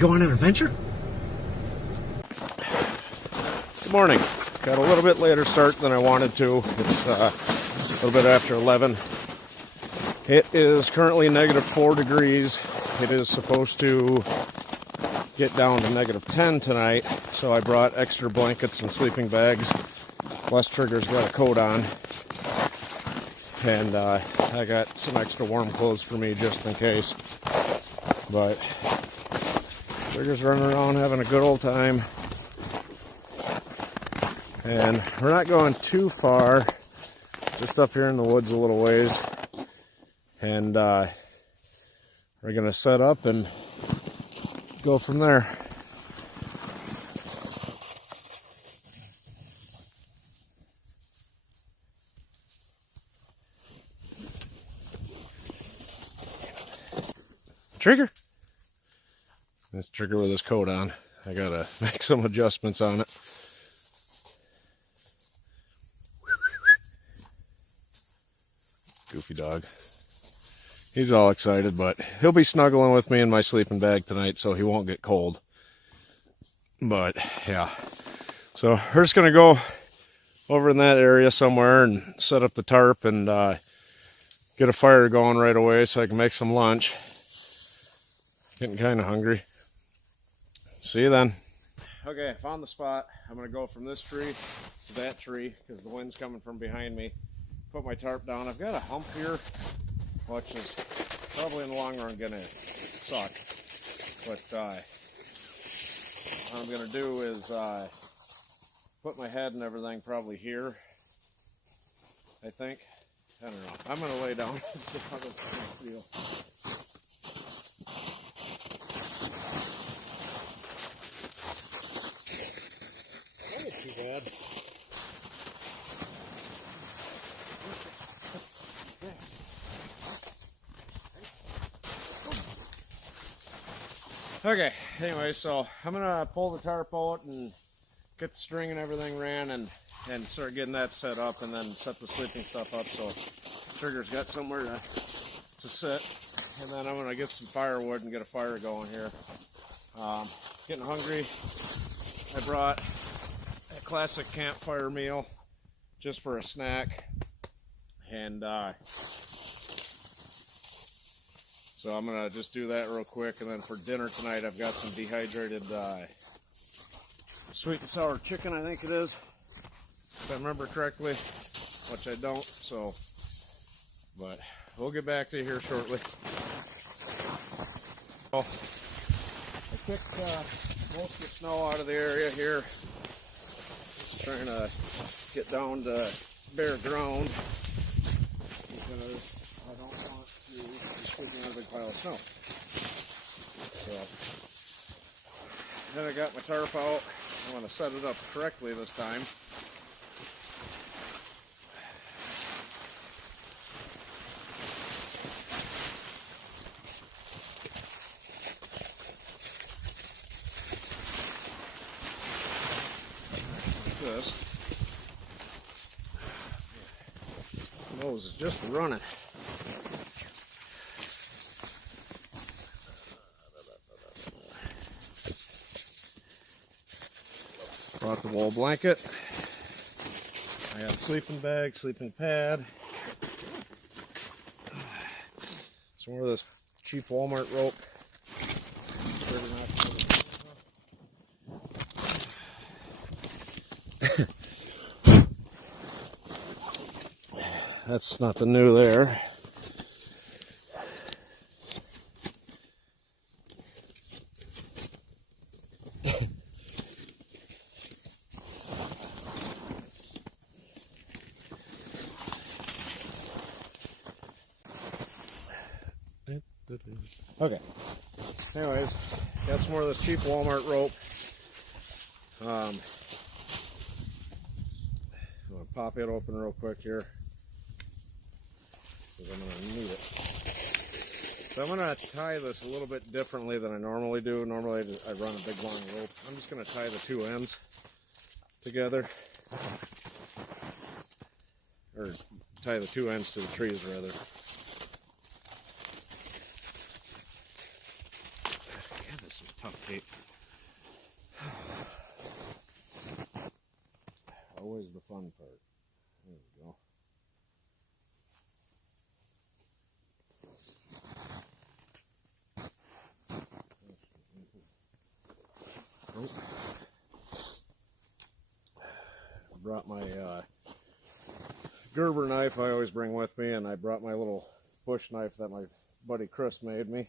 go on an adventure? Good morning. Got a little bit later start than I wanted to. It's a little bit after 11. It is currently -4 degrees. It is supposed to get down to -10 tonight, so I brought extra blankets and sleeping bags. Les Trigger's got a coat on, and I got some extra warm clothes for me just in case. But Trigger's running around having a good old time. And we're not going too far, just up here in the woods a little ways. And we're going to set up and go from there. Trigger! That's Trigger with his coat on. I got to make some adjustments on it. Goofy dog. He's all excited, but he'll be snuggling with me in my sleeping bag tonight, so he won't get cold. But yeah, so we're just gonna go over in that area somewhere and set up the tarp and get a fire going right away so I can make some lunch. Getting kind of hungry. See you then. Okay, found the spot. I'm gonna go from this tree to that tree because the wind's coming from behind me. Put my tarp down. I've got a hump here, which is probably in the long run gonna suck. But what I'm gonna do is put my head and everything probably here, I think. I don't know. I'm gonna lay down. See how this feels. That ain't too bad. Okay, anyway, so I'm gonna pull the tarp out and get the string and everything ran and start getting that set up, and then set the sleeping stuff up so Trigger's got somewhere to sit. And then I'm gonna get some firewood and get a fire going here. Getting hungry. I brought a classic campfire meal just for a snack, and so I'm gonna just do that real quick, and then for dinner tonight I've got some dehydrated sweet and sour chicken, I think it is, if I remember correctly, which I don't, so, but we'll get back to you here shortly. Oh, I kicked most of the snow out of the area here, trying to get down to bare ground, because I don't want to be squeezing out a big pile of snow. So, then I got my tarp out. I want to set it up correctly this time. Like this. My nose is just running. Brought the wool blanket. I got a sleeping bag, sleeping pad. Some more of this cheap Walmart rope. That's nothing new there. Okay. Anyways, got some more of this cheap Walmart rope. I'm gonna pop it open real quick here, because I'm gonna need it. So I'm gonna tie this a little bit differently than I normally do. Normally I run a big long rope. I'm just gonna tie the two ends together, or tie the two ends to the trees rather. God, this is tough dehydrate. Always the fun part. There we go. I brought my Gerber knife I always bring with me, and I brought my little bush knife that my buddy Chris made me,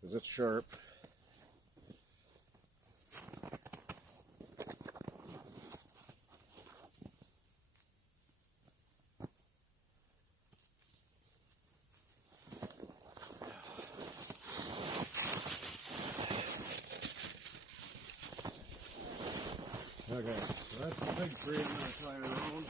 because it's sharp. Okay, so that's the big tree I'm going to tie around.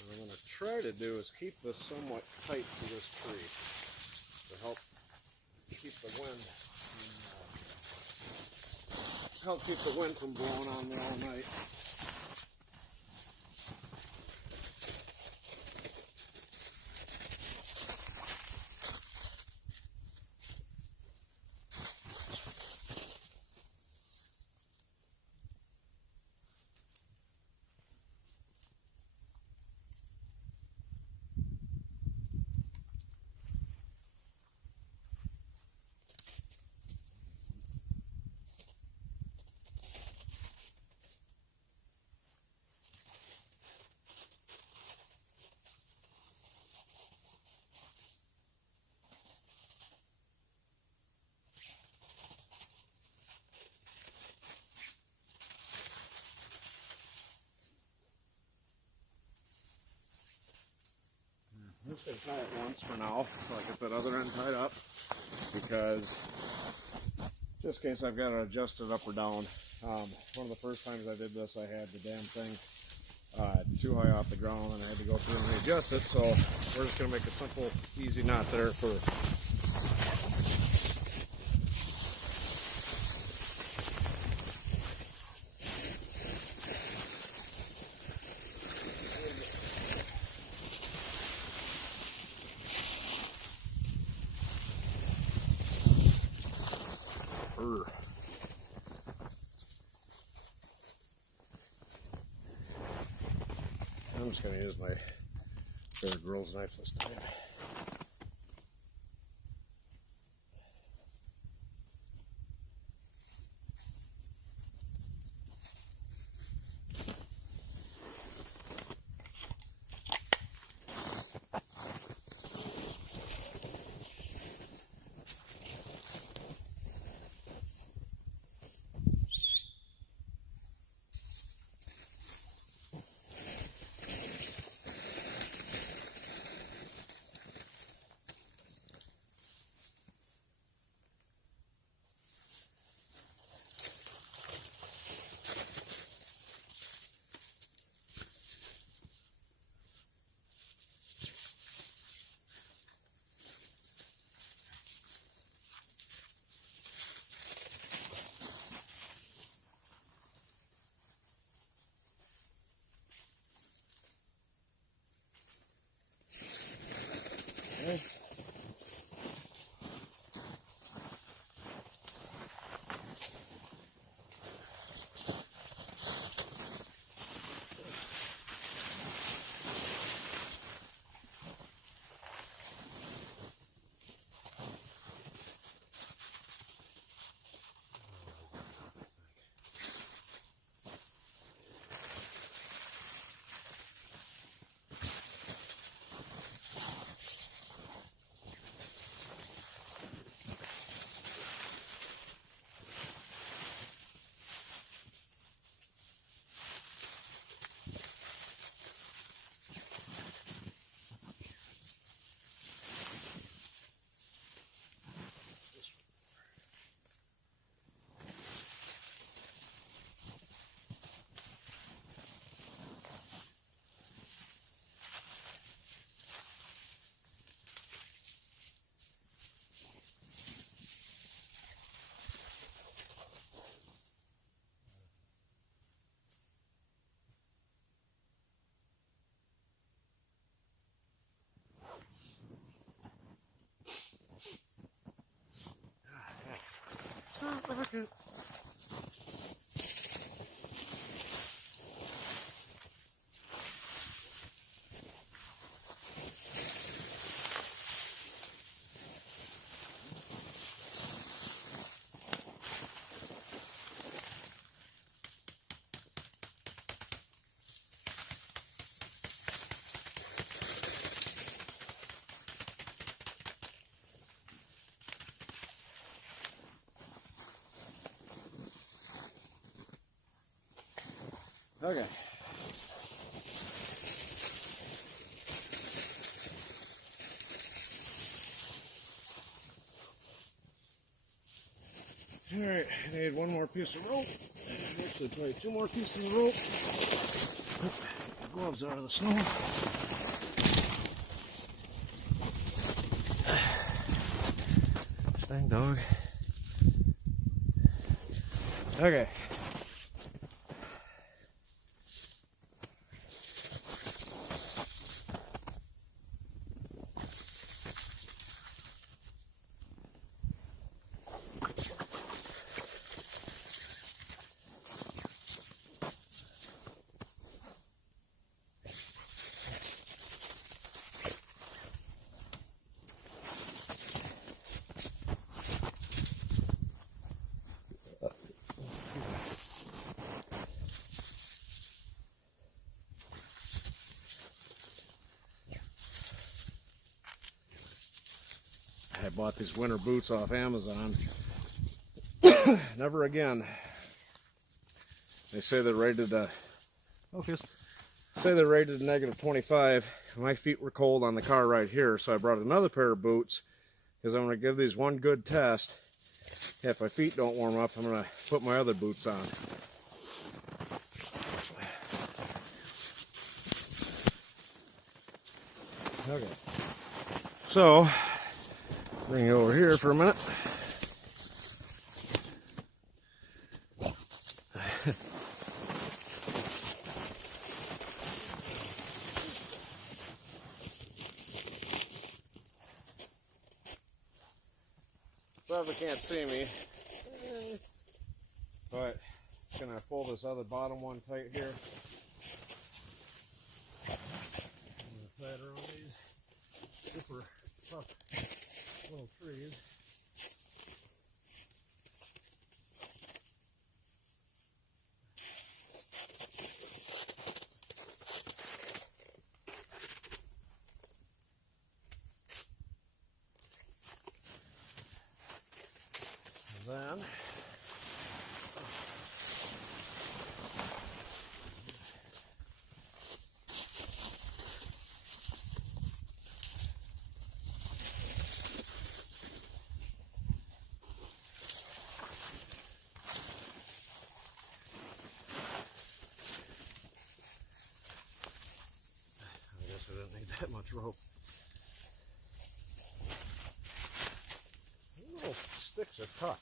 What I'm going to try to do is keep this somewhat tight to this tree to help keep the wind from blowing on me all night. I'm just going to tie it once for now, so I get that other end tied up, because just in case I've got to adjust it up or down. One of the first times I did this, I had the damn thing too high off the ground, and I had to go through and readjust it, so we're just going to make a simple, easy knot there for I'm just going to use my Bear Grylls knife this time. Okay. Alright, I need one more piece of rope. Actually, probably two more pieces of rope. Get the gloves out of the snow. Dang dog. Okay. I bought these winter boots off Amazon. Never again. They say they're rated say they're rated -25. My feet were cold on the car right here, so I brought another pair of boots because I'm going to give these one good test. If my feet don't warm up, I'm going to put my other boots on. Okay. So, bring it over here for a minute. Probably can't see me, but I'm gonna pull this other bottom one tight here. I'm gonna tie it around these super tough little trees. Then I guess I didn't need that much rope. These little sticks are tough.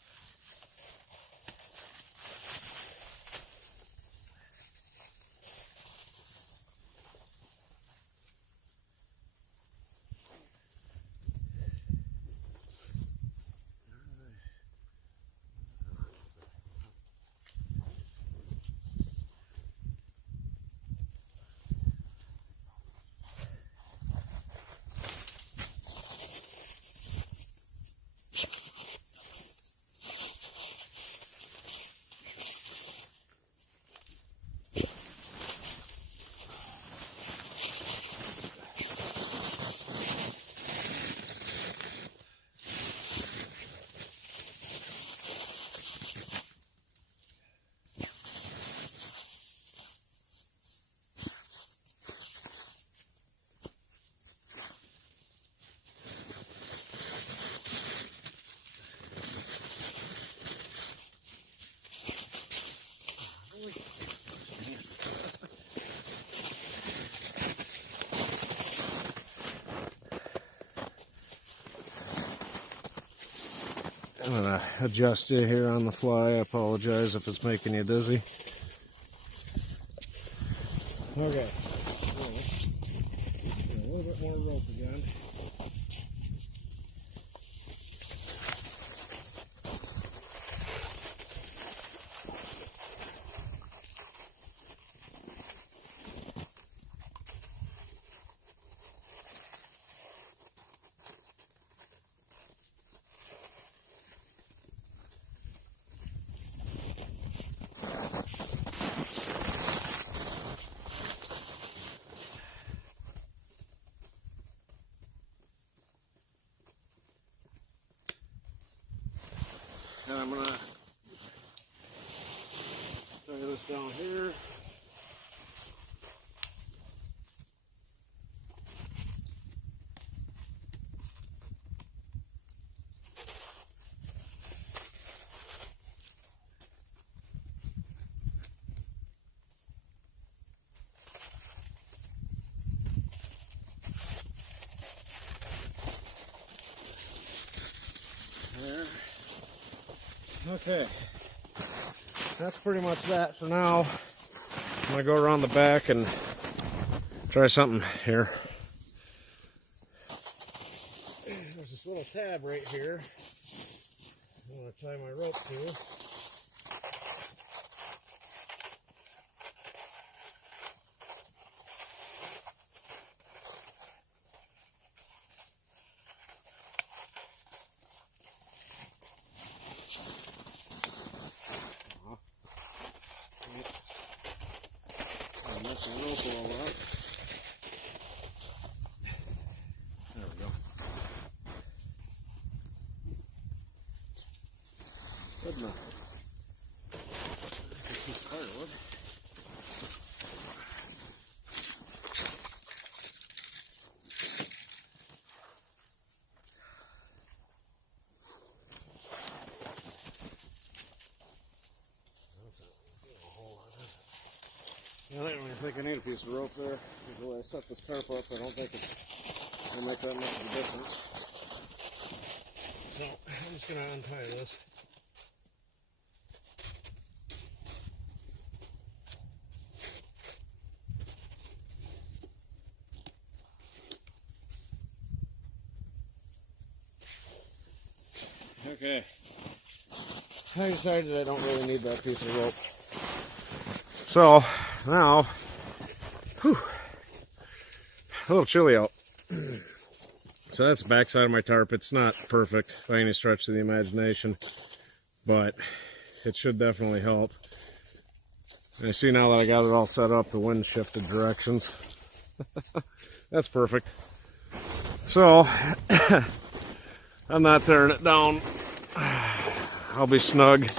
I'm going to adjust it here on the fly. I apologize if it's making you dizzy. Okay. A little bit more rope again. Okay, that's pretty much that for now. I'm gonna go around the back and try something here. There's this little tab right here I'm gonna tie my rope to. There we go. Good enough. This is firewood. I don't even think I need a piece of rope there. Because the way I set this tarp up, I don't think it's going to make that much of a difference. So I'm just going to untie this. Okay. I decided I don't really need that piece of rope. So now, whew, a little chilly out. So that's the back side of my tarp. It's not perfect by any stretch of the imagination, but it should definitely help. And I see now that I got it all set up, the wind shifted directions. That's perfect. So I'm not tearing it down. I'll be snug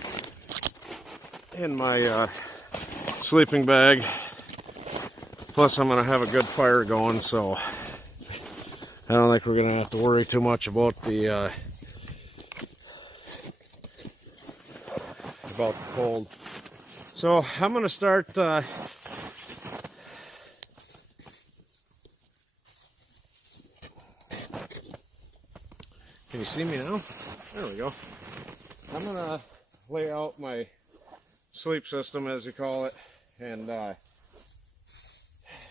in my sleeping bag. Plus I'm going to have a good fire going, so I don't think we're going to have to worry too much about the cold. So I'm going to start can you see me now? There we go. I'm going to lay out my sleep system, as you call it, and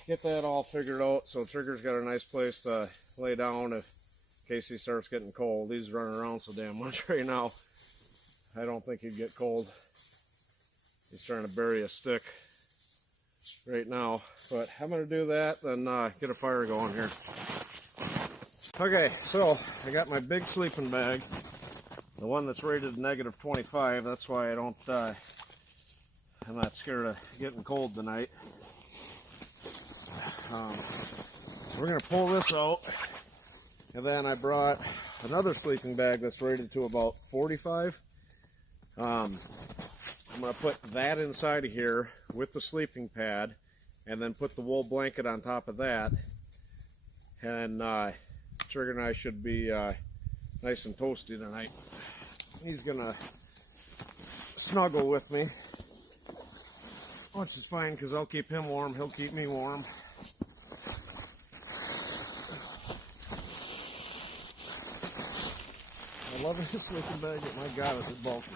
get that all figured out so Trigger's got a nice place to lay down in case he starts getting cold. He's running around so damn much right now. I don't think he'd get cold. He's trying to bury a stick right now, but I'm going to do that, then get a fire going here. Okay, so I got my big sleeping bag, the one that's rated -25. That's why I'm not scared of getting cold tonight. So we're going to pull this out, and then I brought another sleeping bag that's rated to about 45. I'm going to put that inside of here with the sleeping pad, and then put the wool blanket on top of that, and Trigger and I should be nice and toasty tonight. He's going to snuggle with me, which is fine because I'll keep him warm, he'll keep me warm. I love this sleeping bag, but my God, is it bulky.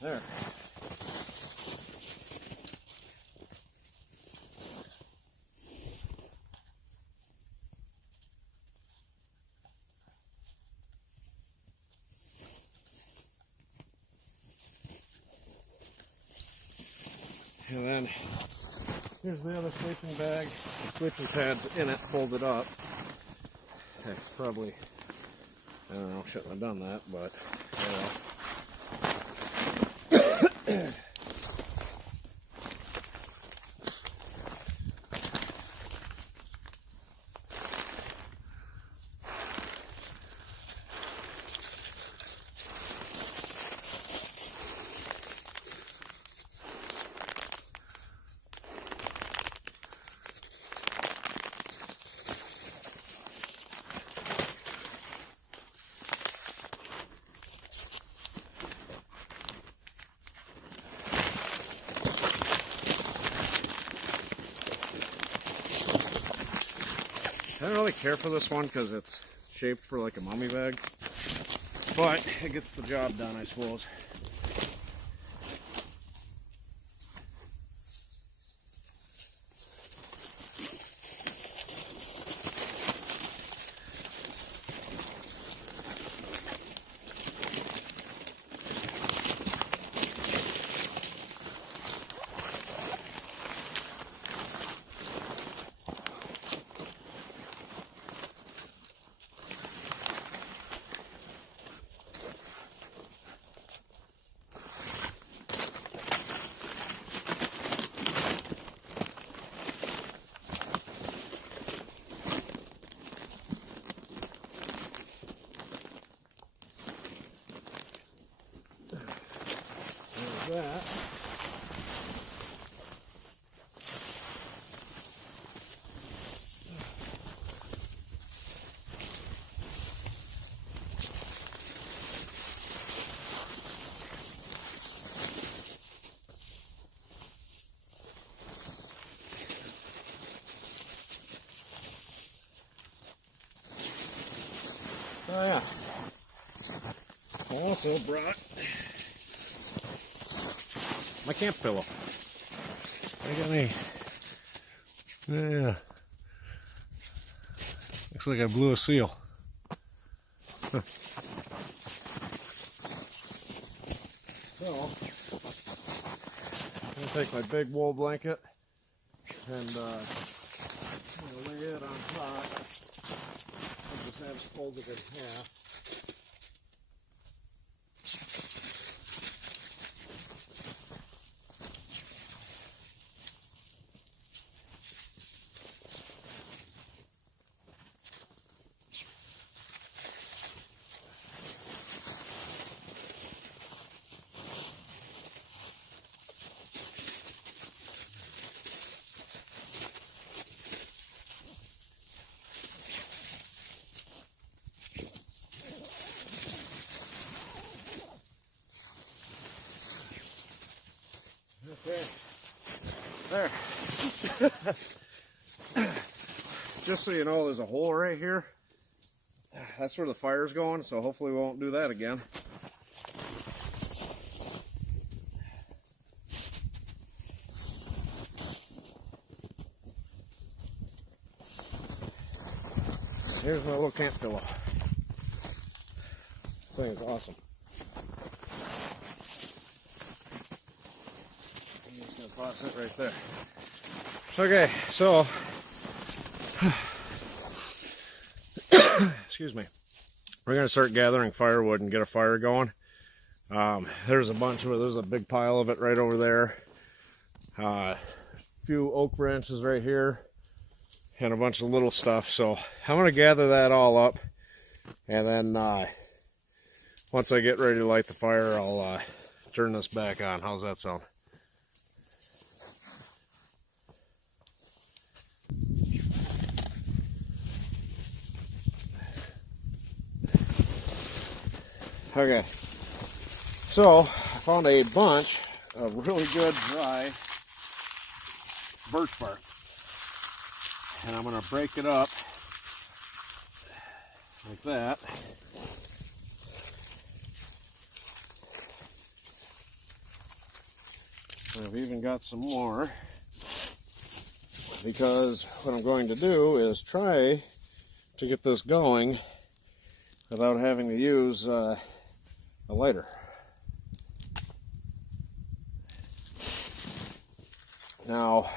There. And then here's the other sleeping bag. The sleeping pad's in it, folded up. I probably, I don't know, shouldn't have done that, but yeah. don't really care for this one because it's shaped for like a mummy bag, but it gets the job done, I suppose. That. Oh yeah. Also brought my camp pillow. I got me. Yeah. Looks like I blew a seal. Huh. So, I'm going to take my big wool blanket and lay it on top. I'll just have it folded in half. Okay, there. Just so you know, there's a hole right here. That's where the fire's going, so hopefully we won't do that again. Here's my little camp pillow. This thing is awesome. Toss it right there. Okay, so excuse me. We're gonna start gathering firewood and get a fire going. There's a bunch of it. There's a big pile of it right over there. A few oak branches right here, and a bunch of little stuff. So I'm gonna gather that all up, and then once I get ready to light the fire, I'll turn this back on. How's that sound? Okay, so I found a bunch of really good dry birch bark, and I'm going to break it up like that. I've even got some more, because what I'm going to do is try to get this going without having to use a lighter. Now,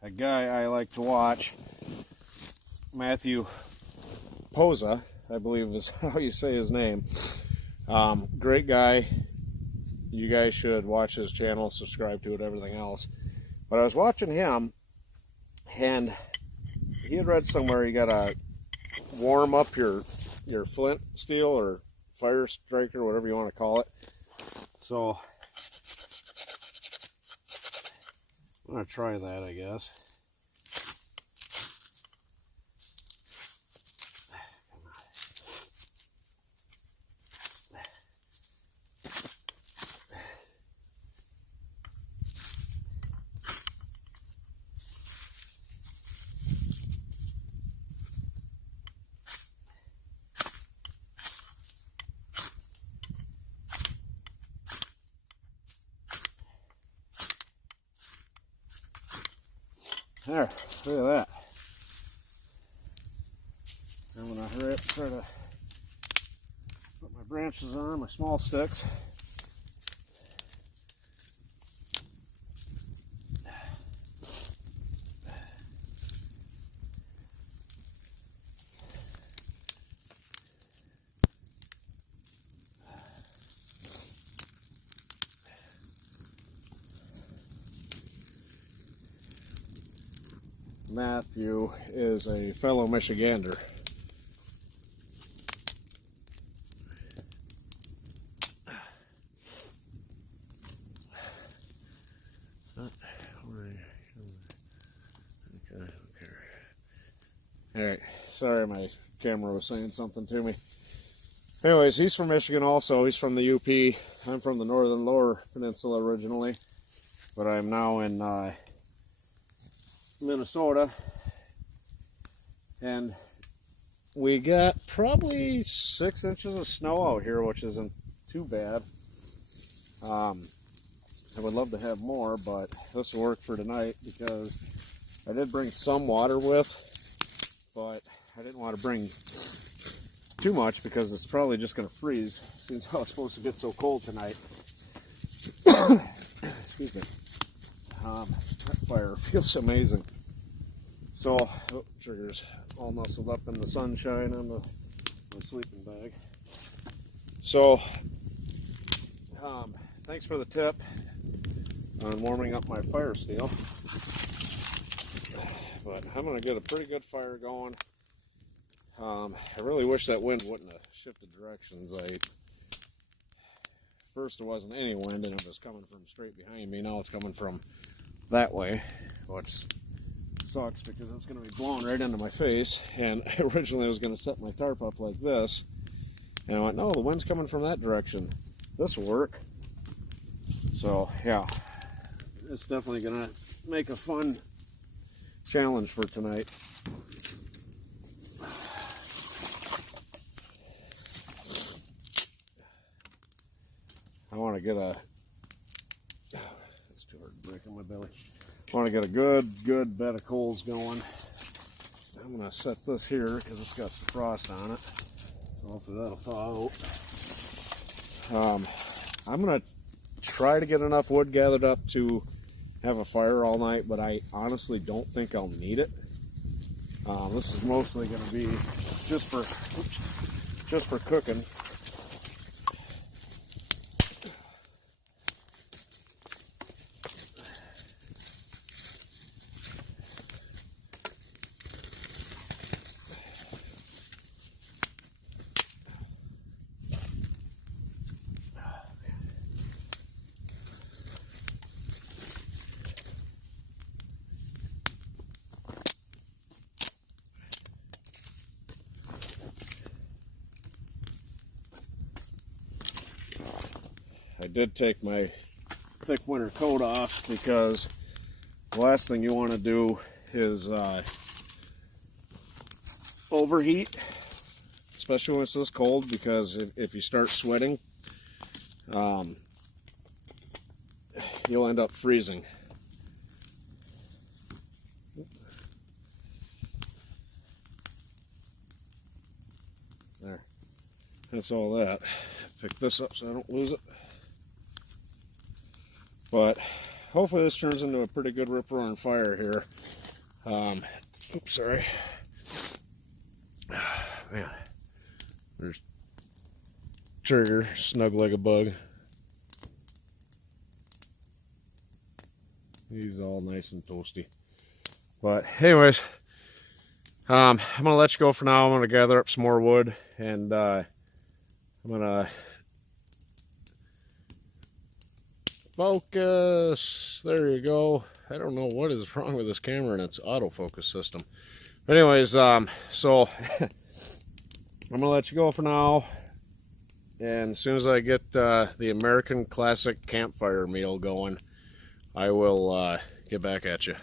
a guy I like to watch, Matthew Posa, I believe is how you say his name. Great guy. You guys should watch his channel, subscribe to it, everything else. But I was watching him, and he had read somewhere you gotta warm up your flint steel or fire striker, whatever you want to call it. So I'm gonna try that, I guess. There, look at that. I'm gonna hurry up and try to put my branches on, my small sticks. Matthew is a fellow Michigander. Alright, sorry my camera was saying something to me. Anyways, he's from Michigan also. He's from the UP. I'm from the northern lower peninsula originally, but I'm now in Minnesota, and we got probably 6 inches of snow out here, which isn't too bad. I would love to have more, but this will work for tonight because I did bring some water with, but I didn't want to bring too much because it's probably just going to freeze since how it's supposed to get so cold tonight. Excuse me. That fire feels amazing. So, oh, trigger's all nestled up in the sunshine on the sleeping bag. So, thanks for the tip on warming up my fire steel. But I'm going to get a pretty good fire going. I really wish that wind wouldn't have shifted directions. First there wasn't any wind and it was coming from straight behind me. Now it's coming from that way, which sucks because it's going to be blowing right into my face. And originally I was going to set my tarp up like this, and I went, no, the wind's coming from that direction. This will work. So yeah, it's definitely going to make a fun challenge for tonight. I want to get it's too hard to break on my belly. I want to get a good bed of coals going. I'm going to set this here because it's got some frost on it. So hopefully that'll thaw out. I'm going to try to get enough wood gathered up to have a fire all night, but I honestly don't think I'll need it. This is mostly going to be just for cooking. I did take my thick winter coat off because the last thing you want to do is overheat, especially when it's this cold, because if you start sweating, you'll end up freezing. There, that's all that. Pick this up so I don't lose it. But hopefully this turns into a pretty good rip-roaring fire here. Oops, sorry. Man, there's Trigger, snug like a bug. He's all nice and toasty. But anyways, I'm gonna let you go for now. I'm gonna gather up some more wood, and I'm gonna focus. There you go. I don't know what is wrong with this camera and its autofocus system. But anyways, so I'm gonna let you go for now, and as soon as I get the American Classic campfire meal going, I will get back at you.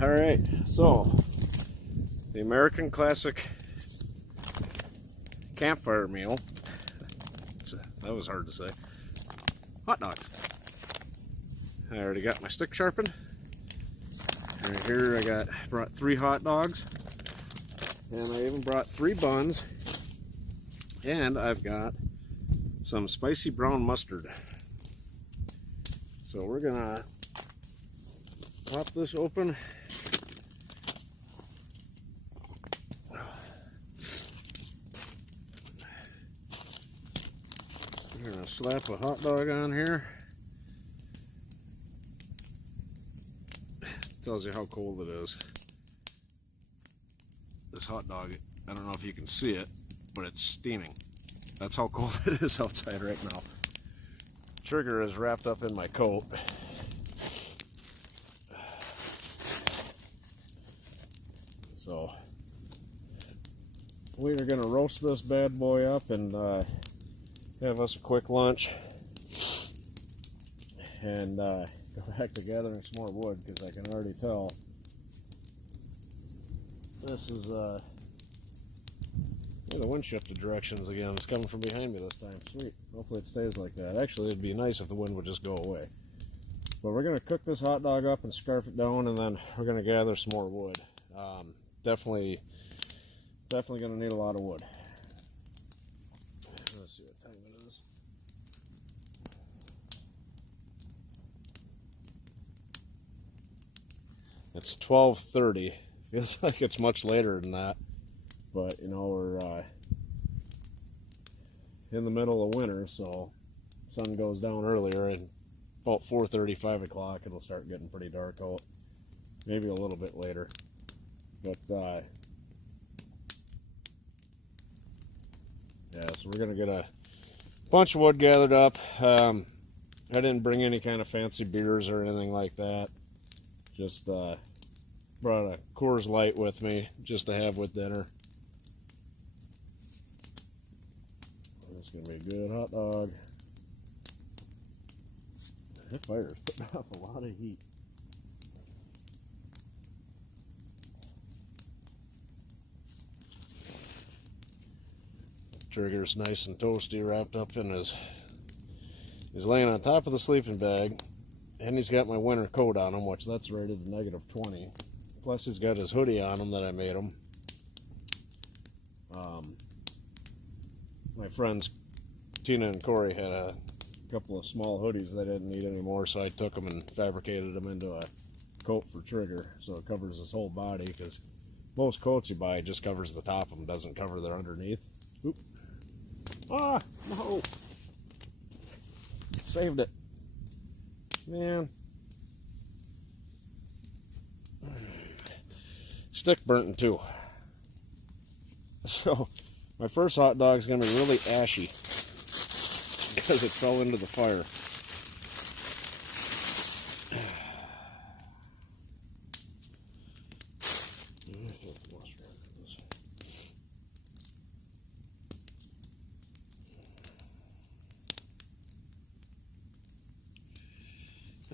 All right, so the American Classic campfire meal. That was hard to say. Hot dogs. I already got my stick sharpened. Right here I brought 3 hot dogs, and I even brought 3 buns, and I've got some spicy brown mustard. So we're gonna pop this open. We're gonna slap a hot dog on here. Tells you how cold it is. This hot dog, I don't know if you can see it, but it's steaming. That's how cold it is outside right now. Trigger is wrapped up in my coat. So we are gonna roast this bad boy up and have us a quick lunch and go back to gathering some more wood, because I can already tell this is the wind shifted directions again. It's coming from behind me this time. Sweet. Hopefully it stays like that. Actually, it'd be nice if the wind would just go away. But we're gonna cook this hot dog up and scarf it down, and then we're gonna gather some more wood. Definitely gonna need a lot of wood. Let's see what time it is. It's 12:30. Feels like it's much later than that, but you know, we're in the middle of winter, so the sun goes down earlier, and about 4:30, 5 o'clock, it'll start getting pretty dark out. Maybe a little bit later, but yeah, so we're gonna get a bunch of wood gathered up. I didn't bring any kind of fancy beers or anything like that. Just brought a Coors Light with me just to have with dinner. It's gonna be a good hot dog. That fire is putting off a lot of heat. Trigger's nice and toasty, wrapped up in he's laying on top of the sleeping bag, and he's got my winter coat on him, which that's rated to -20. Plus he's got his hoodie on him that I made him. My friends Tina and Corey had a couple of small hoodies they didn't need anymore, so I took them and fabricated them into a coat for Trigger, so it covers his whole body, because most coats you buy just covers the top of them, doesn't cover their underneath. Oop. Ah, no! Saved it. Man. Stick burnt too. So, my first hot dog is going to be really ashy because it fell into the fire.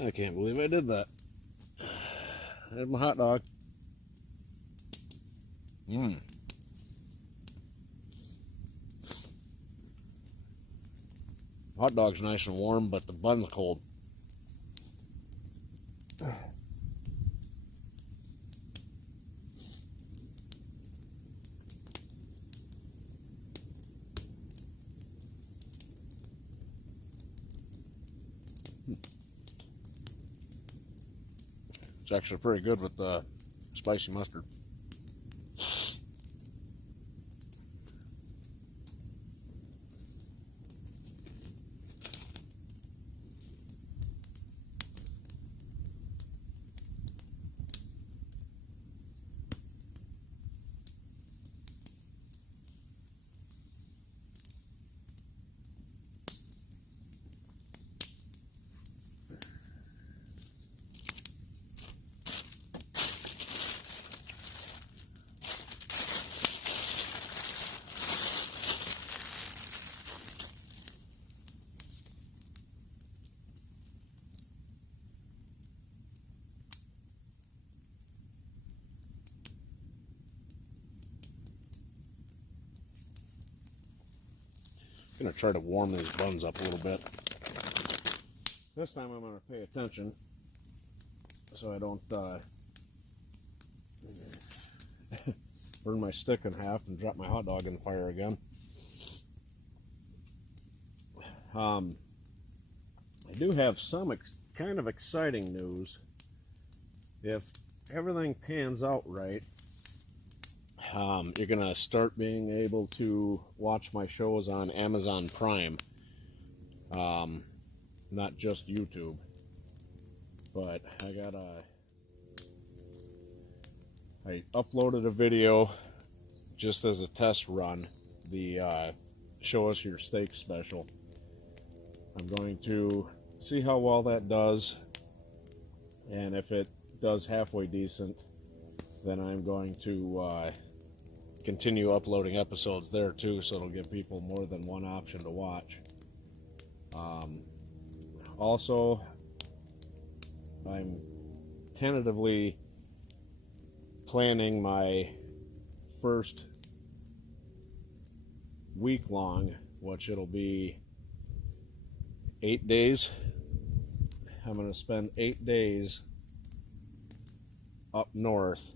I can't believe I did that. There's my hot dog. Hot dog's nice and warm, but the bun's cold. It's actually pretty good with the spicy mustard. I'm going to try to warm these buns up a little bit. This time I'm going to pay attention so I don't Burn my stick in half and drop my hot dog in the fire again. I do have some kind of exciting news. If everything pans out right, you're gonna start being able to watch my shows on Amazon Prime. Not just YouTube. But I uploaded a video just as a test run, the Show Us Your Steak special. I'm going to see how well that does, and if it does halfway decent, then I'm going to continue uploading episodes there too, so it'll give people more than one option to watch. Also, I'm tentatively planning my first week-long, which it'll be 8 days. I'm going to spend 8 days up north.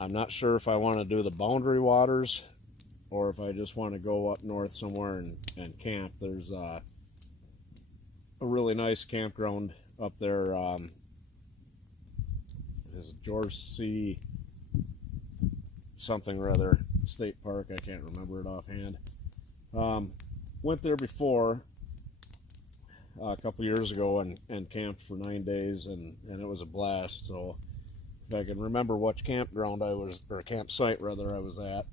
I'm not sure if I want to do the boundary waters or if I just want to go up north somewhere and camp. There's a really nice campground up there. Is George C. something or other state park. I can't remember it offhand. Went there before a couple years ago and camped for 9 days, and it was a blast. So if I can remember which campground I was, or campsite rather, I was at,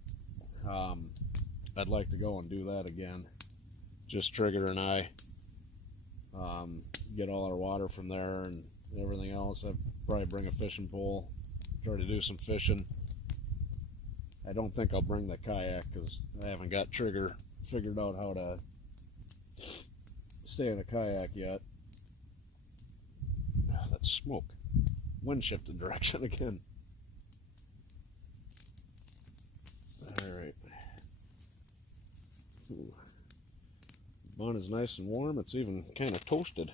I'd like to go and do that again. Just Trigger and I get all our water from there and everything else. I'd probably bring a fishing pole, try to do some fishing. I don't think I'll bring the kayak because I haven't got Trigger figured out how to stay in a kayak yet. Oh, that's smoke. Wind shifted direction again. Alright. Bun is nice and warm. It's even kind of toasted.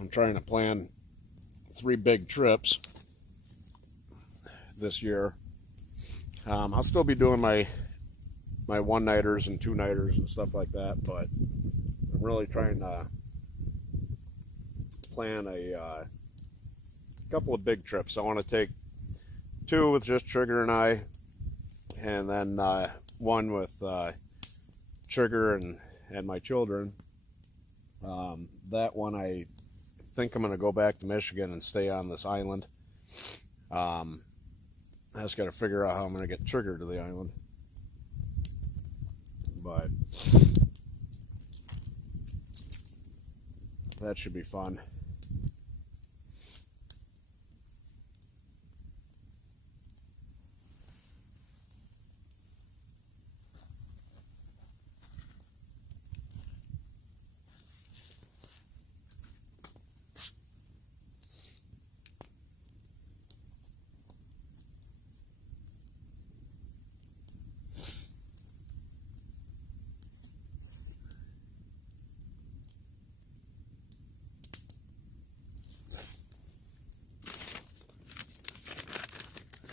I'm trying to plan 3 big trips this year. I'll still be doing my one-nighters and 2-nighters and stuff like that, but I'm really trying to plan a couple of big trips. I want to take 2 with just Trigger and I, and then 1 with Trigger and my children. That one I think I'm going to go back to Michigan and stay on this island. I just got to figure out how I'm going to get Trigger to the island. But that should be fun.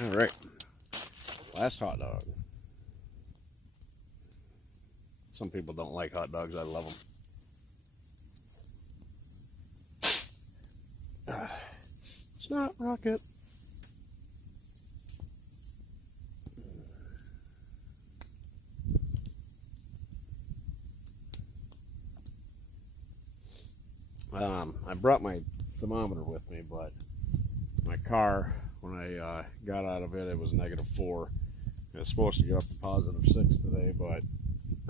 All right, last hot dog. Some people don't like hot dogs. I love them. It's not rocket. brought my thermometer with me, but my car, when I got out of it, it was -4. It was supposed to get up to +6 today, but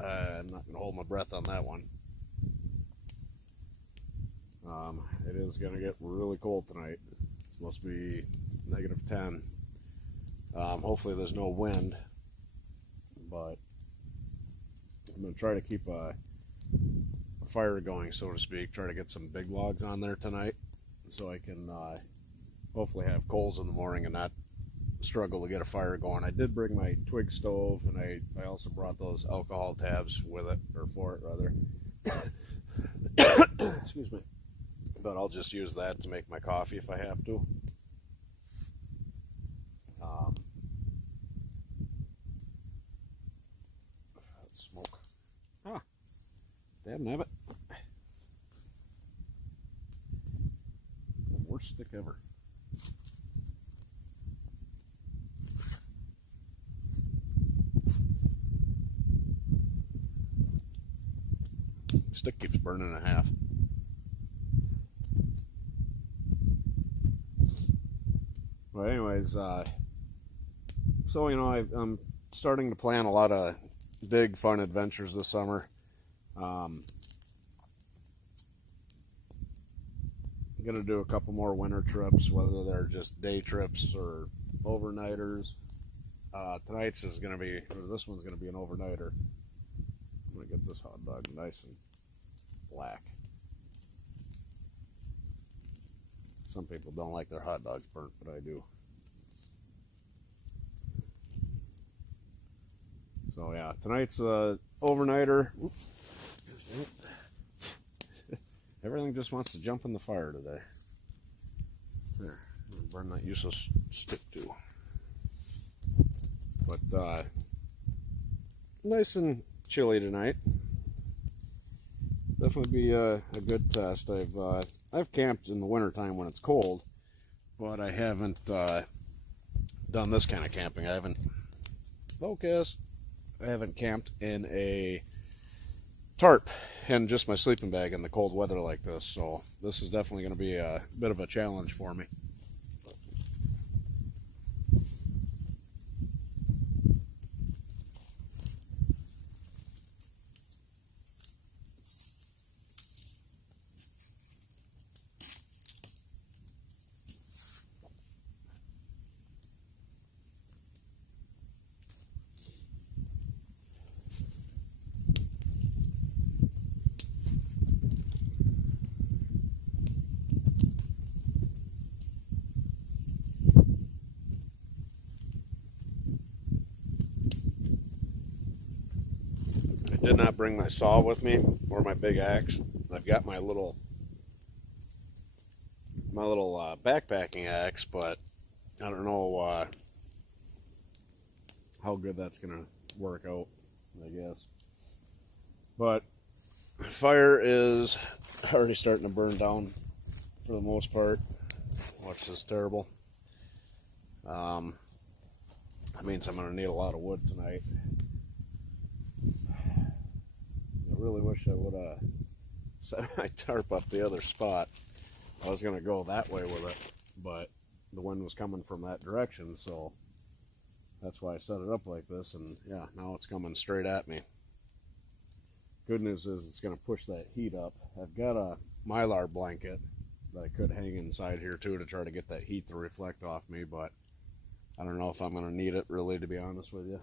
I'm not going to hold my breath on that one. It is going to get really cold tonight. It's supposed to be -10. Hopefully there's no wind, but I'm going to try to keep a fire going, so to speak. Try to get some big logs on there tonight so I can hopefully have coals in the morning and not struggle to get a fire going. I did bring my twig stove, and I also brought those alcohol tabs with it, or for it rather. Excuse me. But I'll just use that to make my coffee if I have to. Smoke. Ah, damn nabbit. The worst stick ever. Stick keeps burning in half. But anyways, so you know, I'm starting to plan a lot of big fun adventures this summer. I'm gonna do a couple more winter trips, whether they're just day trips or overnighters. Tonight's is gonna be, or this one's gonna be an overnighter. I'm gonna get this hot dog nice and black. Some people don't like their hot dogs burnt, but I do. So yeah, tonight's overnighter. Oops. Everything just wants to jump in the fire today. There, I'm gonna burn that useless stick too. But nice and chilly tonight. Definitely be a good test. I've camped in the wintertime when it's cold, but I haven't done this kind of camping. I haven't camped in a tarp and just my sleeping bag in the cold weather like this. So this is definitely going to be a bit of a challenge for me. I did not bring my saw with me or my big axe. I've got my little backpacking axe, but I don't know how good that's gonna work out, I guess. But fire is already starting to burn down for the most part, which is terrible. That means I'm gonna need a lot of wood tonight. I really wish I would have set my tarp up the other spot. I was going to go that way with it, but the wind was coming from that direction, so that's why I set it up like this, and yeah, now it's coming straight at me. Good news is it's going to push that heat up. I've got a Mylar blanket that I could hang inside here too to try to get that heat to reflect off me, but I don't know if I'm going to need it really, to be honest with you.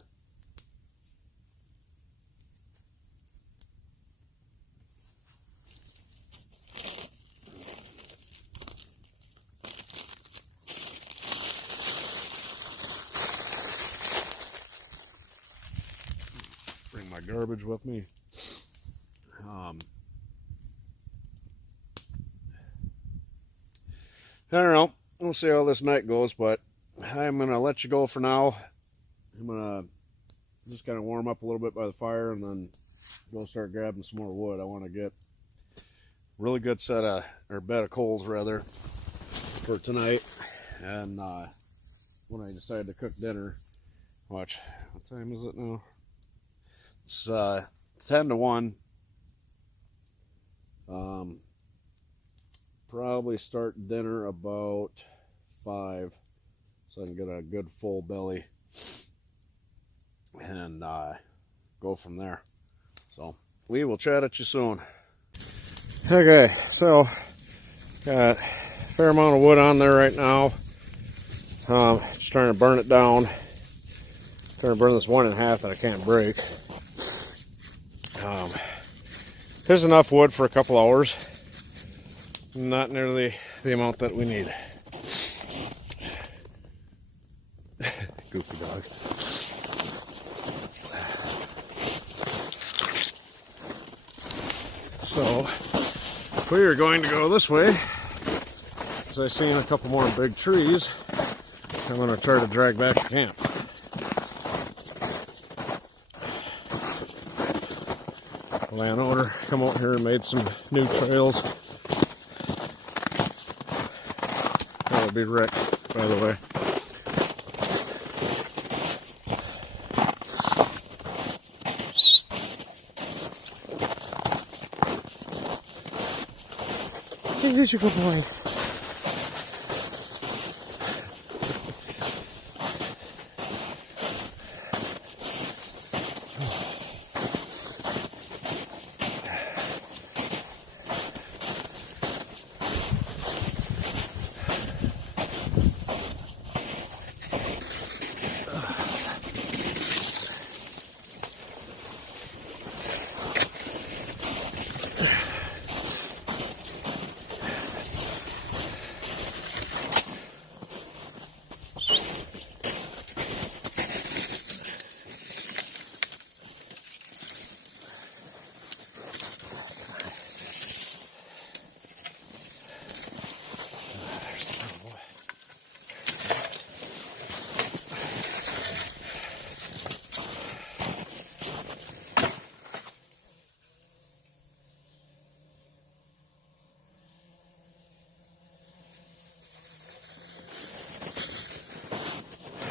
Bring my garbage with me. I don't know. We'll see how this night goes, but I'm going to let you go for now. I'm going to just kind of warm up a little bit by the fire and then go start grabbing some more wood. I want to get a really good bed of coals rather for tonight. And when I decide to cook dinner, what time is it now? It's 10 to 1. probably start dinner about 5 so I can get a good full belly and go from there. So we will chat at you soon. Okay, so got a fair amount of wood on there right now. Just trying to burn it down. Trying to burn this one in half that I can't break. There's enough wood for a couple hours. Not nearly the amount that we need. Goofy dog. So we are going to go this way, as I seen a couple more big trees. I'm going to try to drag back to camp. Landowner come out here and made some new trails. That would be Rick, by the way. Here's your good boy.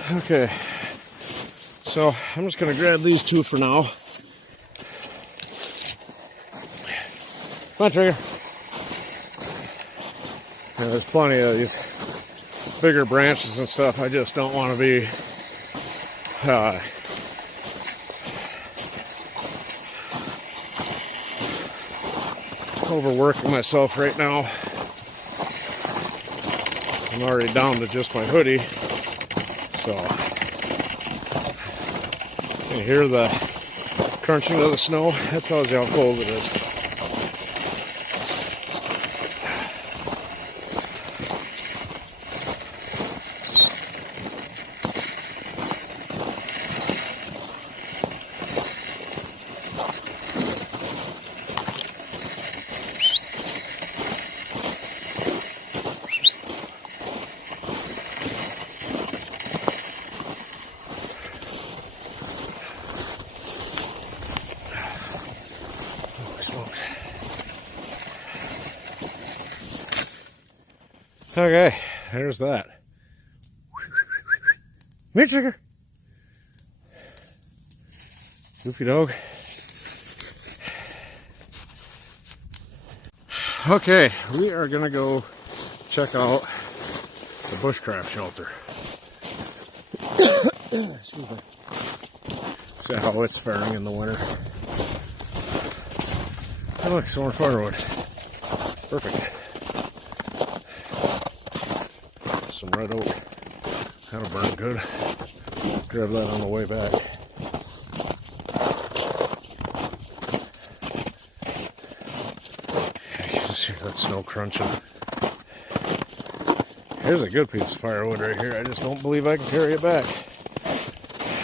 Okay, so I'm just going to grab these two for now. Come on, Trigger. Yeah, there's plenty of these bigger branches and stuff. I just don't want to be overworking myself right now. I'm already down to just my hoodie. So, you hear the crunching of the snow? That tells you how cold it is. Okay, there's that. Meat Trigger. Goofy dog. Okay, we are gonna go check out the bushcraft shelter. Excuse me. See how it's faring in the winter. Oh look, some more firewood. Perfect. Some red oak. That'll burn good. Grab that on the way back. You can see that snow crunching. Here's a good piece of firewood right here. I just don't believe I can carry it back.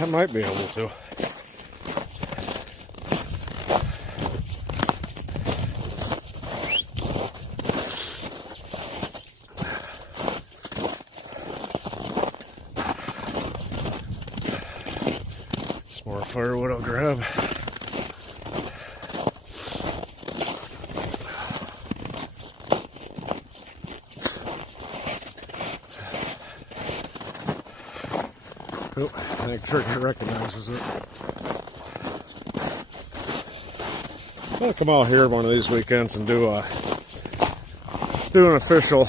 I might be able to. More firewood I'll grab. Oh, I think Trigger recognizes it. I'll come out here one of these weekends and do a do an official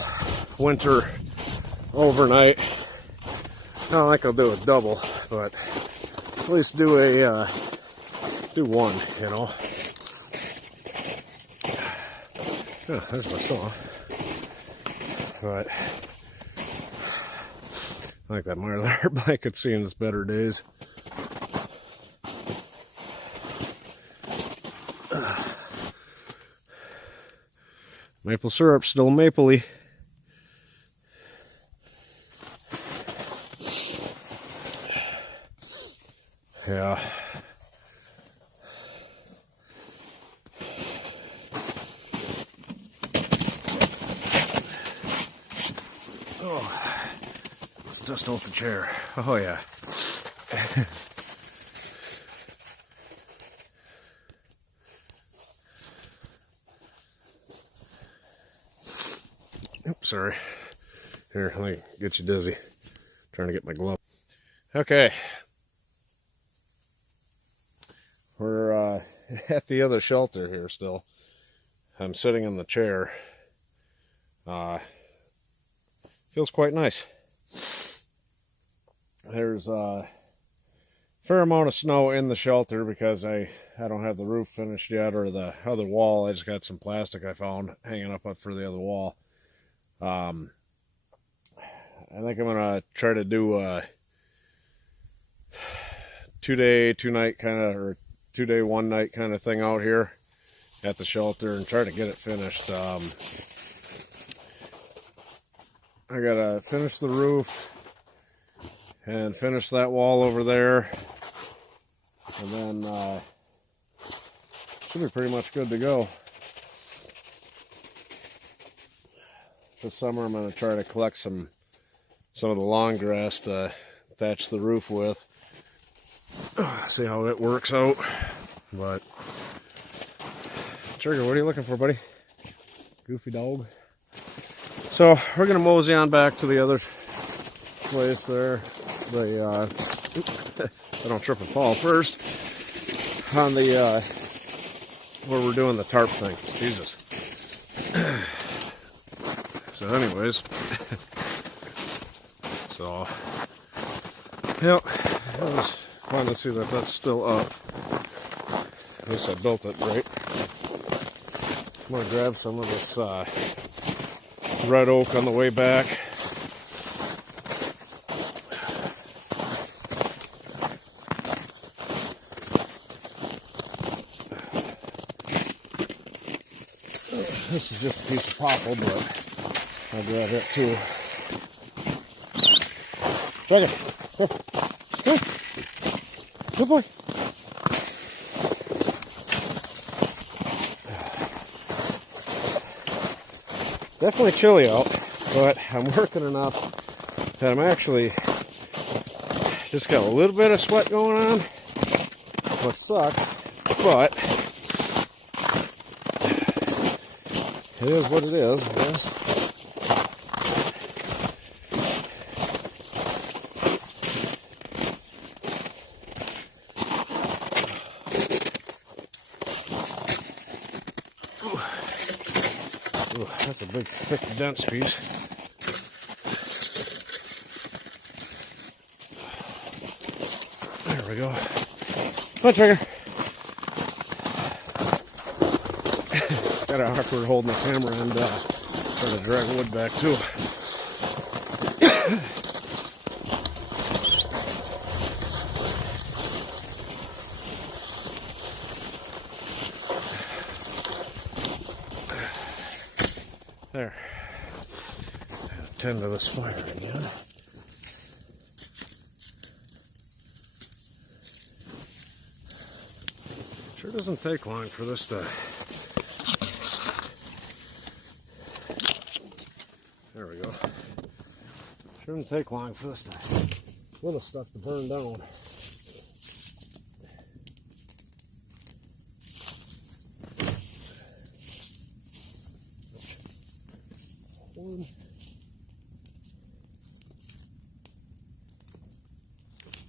winter overnight. I don't think I'll do a double, but at least do one, you know. Oh, there's my saw. But I like that mylar blanket seeing its better days. Maple syrup, still mapley. Yeah. Oh, let's dust off the chair. Oh yeah. Oops, sorry. Here, let me get you dizzy. Trying to get my glove. Okay. We're at the other shelter here still. I'm sitting in the chair. Feels quite nice. There's a fair amount of snow in the shelter because I don't have the roof finished yet, or the other wall. I just got some plastic I found hanging up for the other wall. I think I'm gonna try to do a 2-day, 2-night kind of, or 2-day, 1-night kind of thing out here at the shelter and try to get it finished. I gotta finish the roof and finish that wall over there, and then should be pretty much good to go. This summer I'm going to try to collect some of the long grass to thatch the roof with. See how it works out. But Trigger, what are you looking for, buddy? Goofy dog. So we're going to mosey on back to the other place there. I don't trip and fall first on the where we're doing the tarp thing. Jesus. So anyways, so yep, it was fun to see that that's still up. At least I built it right. I'm gonna grab some of this red oak on the way back. This is just a piece of popple, but I'll grab that too. Dragon, come. Come. Good boy. Definitely chilly out, but I'm working enough that I'm actually just got a little bit of sweat going on, which sucks, but it is what it is, I guess. Ooh, that's a big, thick, dense piece. There we go. Come on, Trigger. Kind of awkward holding the camera and trying to drag wood back too. There. Tend to this fire again. Sure doesn't take long for this to. There we go. Shouldn't take long for this little stuff to burn down. One.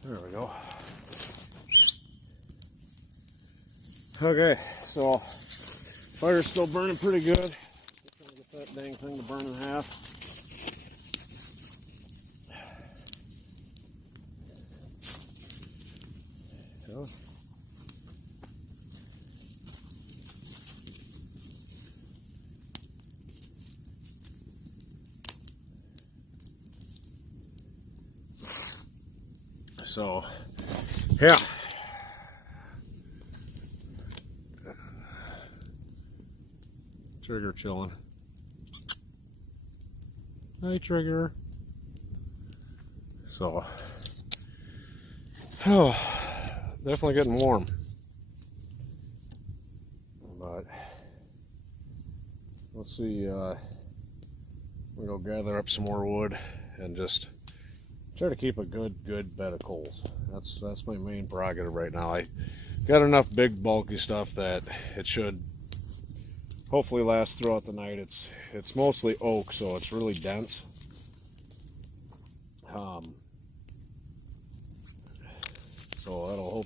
There we go. Okay, so fire's still burning pretty good. Just trying to get that dang thing to burn in half. So. So, yeah. Trigger chilling. Hi, Trigger. So, oh, definitely getting warm. But let's see. We'll go gather up some more wood and just try to keep a good bed of coals. That's my main prerogative right now. I got enough big bulky stuff that it should hopefully last throughout the night. It's mostly oak, so it's really dense. So that'll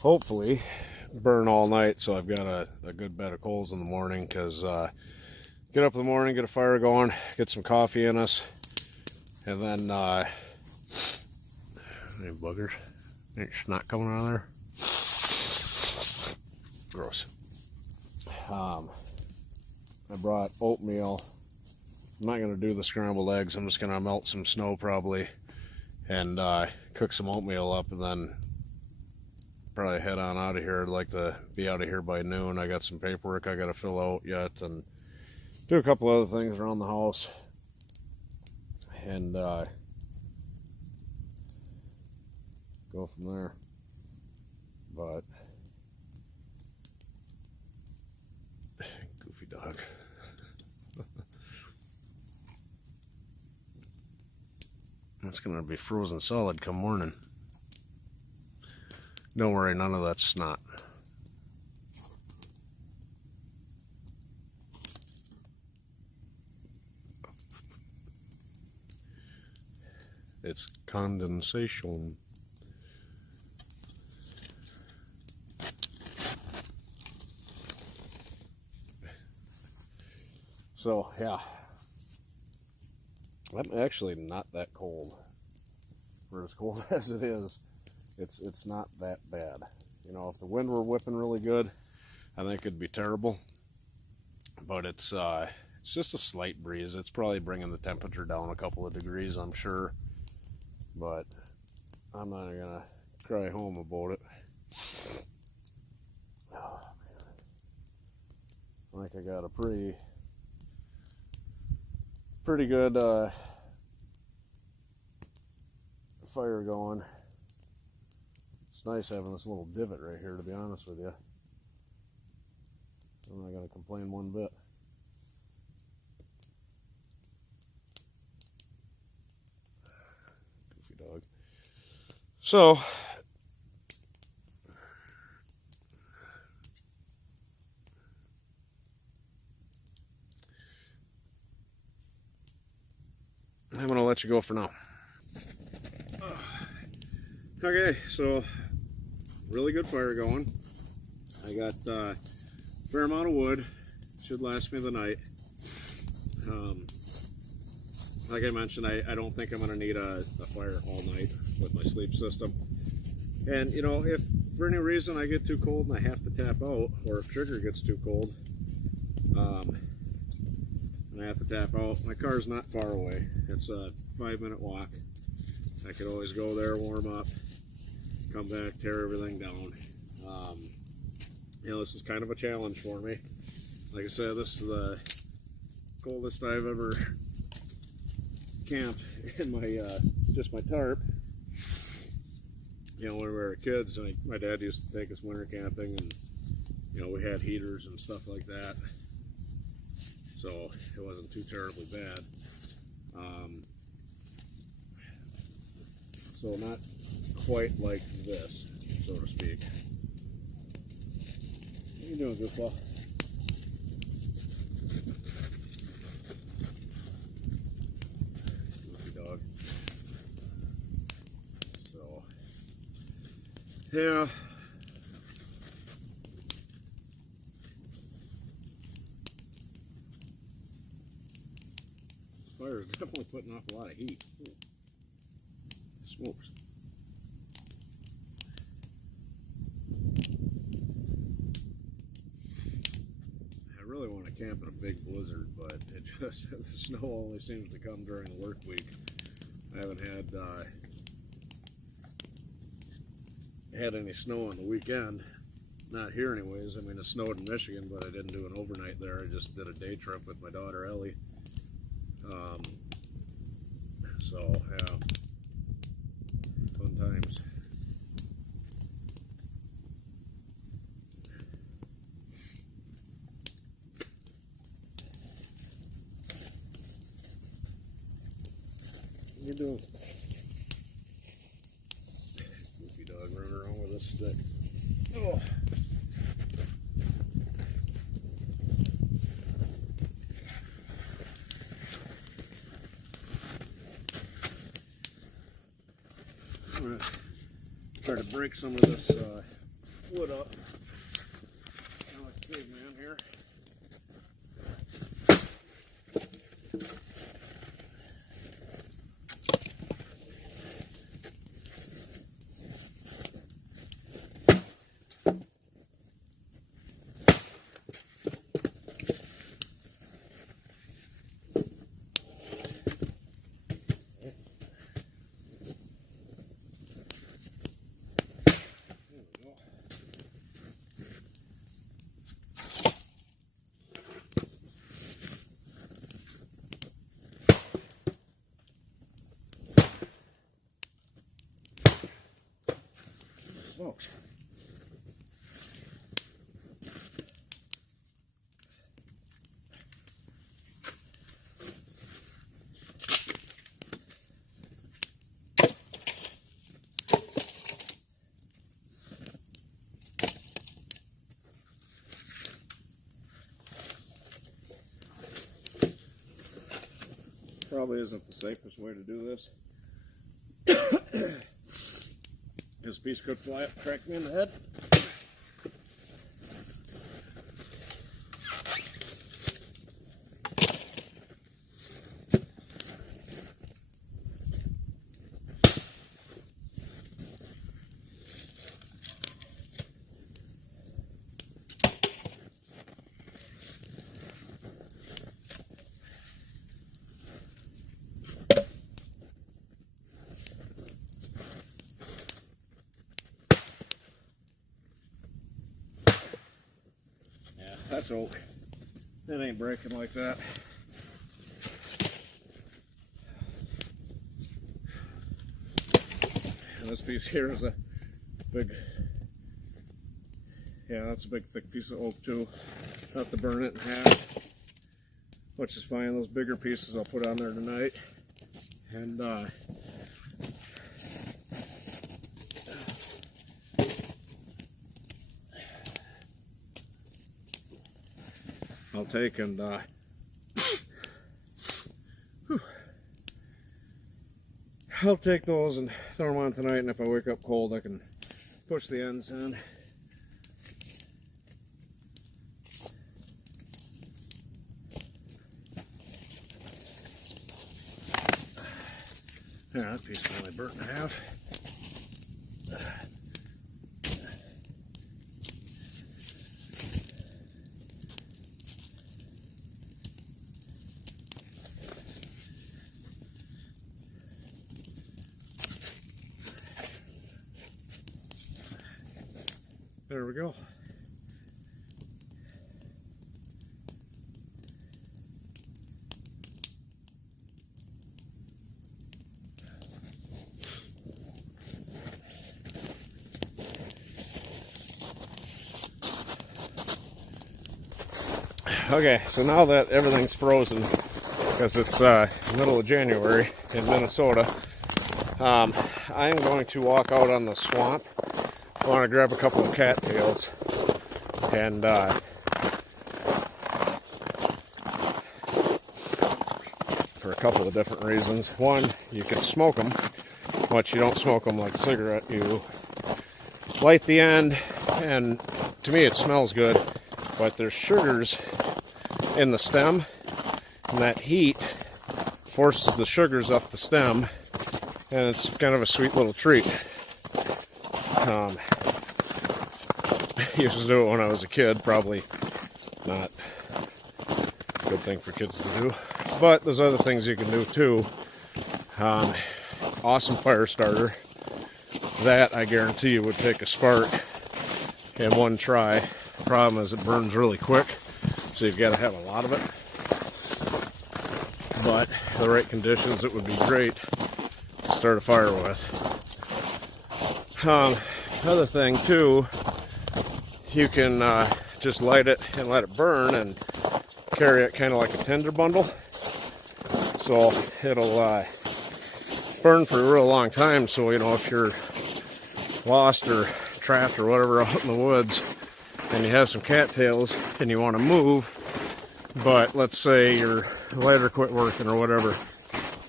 hopefully burn all night. So I've got a good bed of coals in the morning, because get up in the morning, get a fire going, get some coffee in us, and then any buggers, ain't snot coming out of there. Gross. I brought oatmeal. I'm not going to do the scrambled eggs. I'm just going to melt some snow probably and cook some oatmeal up, and then probably head on out of here. I'd like to be out of here by noon. I got some paperwork I got to fill out yet, and do a couple other things around the house, and go from there. But goofy dog. It's gonna be frozen solid come morning. Don't worry, none of that's snot. It's condensation. So yeah, I'm actually not that cold. For as cold as it is, it's not that bad. You know, if the wind were whipping really good, I think it'd be terrible. But it's just a slight breeze. It's probably bringing the temperature down a couple of degrees, I'm sure. But I'm not gonna cry home about it. Oh man, I think I got a pretty good fire going. It's nice having this little divot right here, to be honest with you. I'm not gonna complain one bit. Goofy dog. So I'm gonna let you go for now. Okay, so really good fire going. I got a fair amount of wood. Should last me the night. Like I mentioned, I don't think I'm gonna need a fire all night with my sleep system. And you know, if for any reason I get too cold and I have to tap out, or if Trigger gets too cold, and I have to tap out, my car's not far away. It's a 5-minute walk. I could always go there, warm up, come back, tear everything down. You know, this is kind of a challenge for me. Like I said, this is the coldest I've ever camped in my just my tarp. You know, when we were kids, my dad used to take us winter camping, and you know, we had heaters and stuff like that, so it wasn't too terribly bad. So not quite like this, so to speak. What are you doing, goofball? Goofy dog. So, yeah. definitely putting off a lot of heat. Smokes. I really want to camp in a big blizzard, but it just, the snow only seems to come during the work week. I haven't had any snow on the weekend. Not here anyways. I mean, it snowed in Michigan, but I didn't do an overnight there. I just did a day trip with my daughter Ellie. So yeah, fun times. What are you doing? Goofy dog running around with a stick. Oh. I'm going to try to break some of this wood up. I'm like a caveman here. Smokes. Probably isn't the safest way to do this. This piece could fly up and crack me in the head. That's oak. It ain't breaking like that. And this piece here is a big, yeah, that's a big thick piece of oak too. I'll have to burn it in half, which is fine. Those bigger pieces I'll put on there tonight. And I'll take and I'll take those and throw them on tonight, and if I wake up cold I can push the ends in. Yeah, that piece is only burnt in half. There we go. Okay, so now that everything's frozen, because it's middle of January in Minnesota, I'm going to walk out on the swamp. I want to grab a couple of cattails, and for a couple of different reasons. One, you can smoke them, but you don't smoke them like a cigarette. You light the end, and to me it smells good, but there's sugars in the stem, and that heat forces the sugars up the stem, and it's kind of a sweet little treat. I used to do it when I was a kid, probably not a good thing for kids to do, but there's other things you can do too. Awesome fire starter. That I guarantee you would take a spark in one try. Problem is it burns really quick, so you've got to have a lot of it. But the right conditions, it would be great to start a fire with. Other thing too, you can just light it and let it burn and carry it kind of like a tinder bundle. So it'll burn for a real long time. So, you know, if you're lost or trapped or whatever out in the woods and you have some cattails and you want to move, but let's say your lighter quit working or whatever,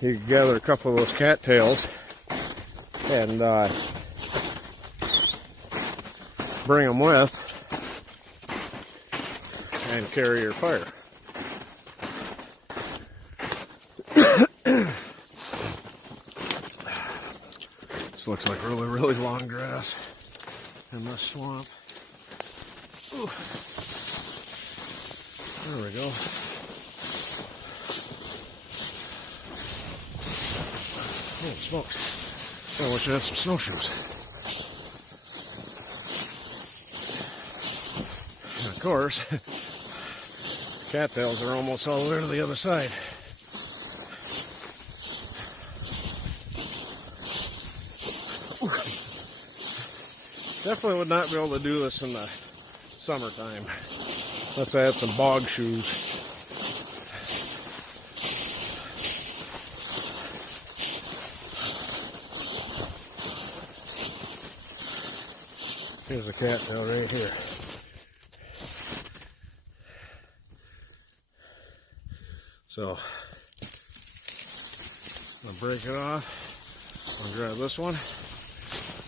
you can gather a couple of those cattails and bring them with and carry your fire. This looks like really, really long grass in this swamp. Ooh. There we go. Oh, smokes. I wish I had some snowshoes. And of course, cattails are almost all the way to the other side. Definitely would not be able to do this in the summertime unless I had some bog shoes. Here's a cattail right here. So I'm gonna break it off. I'm gonna grab this one.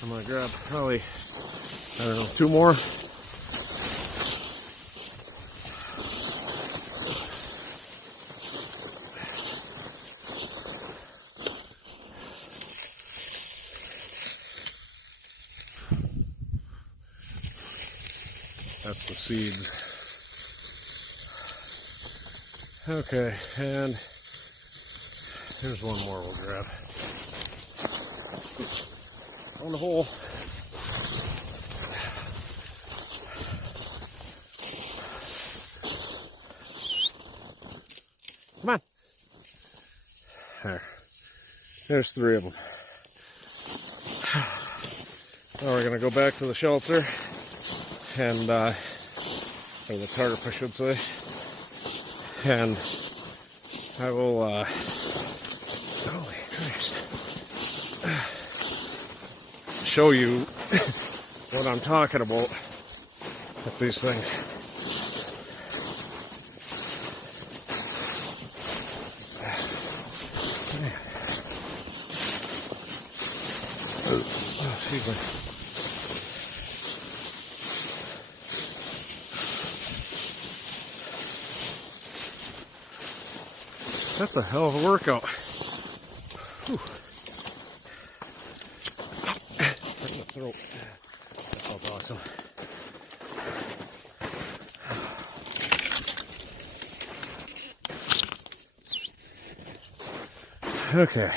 I'm gonna grab probably, I don't know, 2 more. That's the seeds. Okay, and here's one more we'll grab. On the hole. Come on. There. There's 3 of them. Now we're going to go back to the shelter and, or the tarp, I should say. And I will, holy Christ, show you what I'm talking about with these things. Oh, excuse me. That's a hell of a workout. Whew. Right in the throat. That felt awesome. Okay.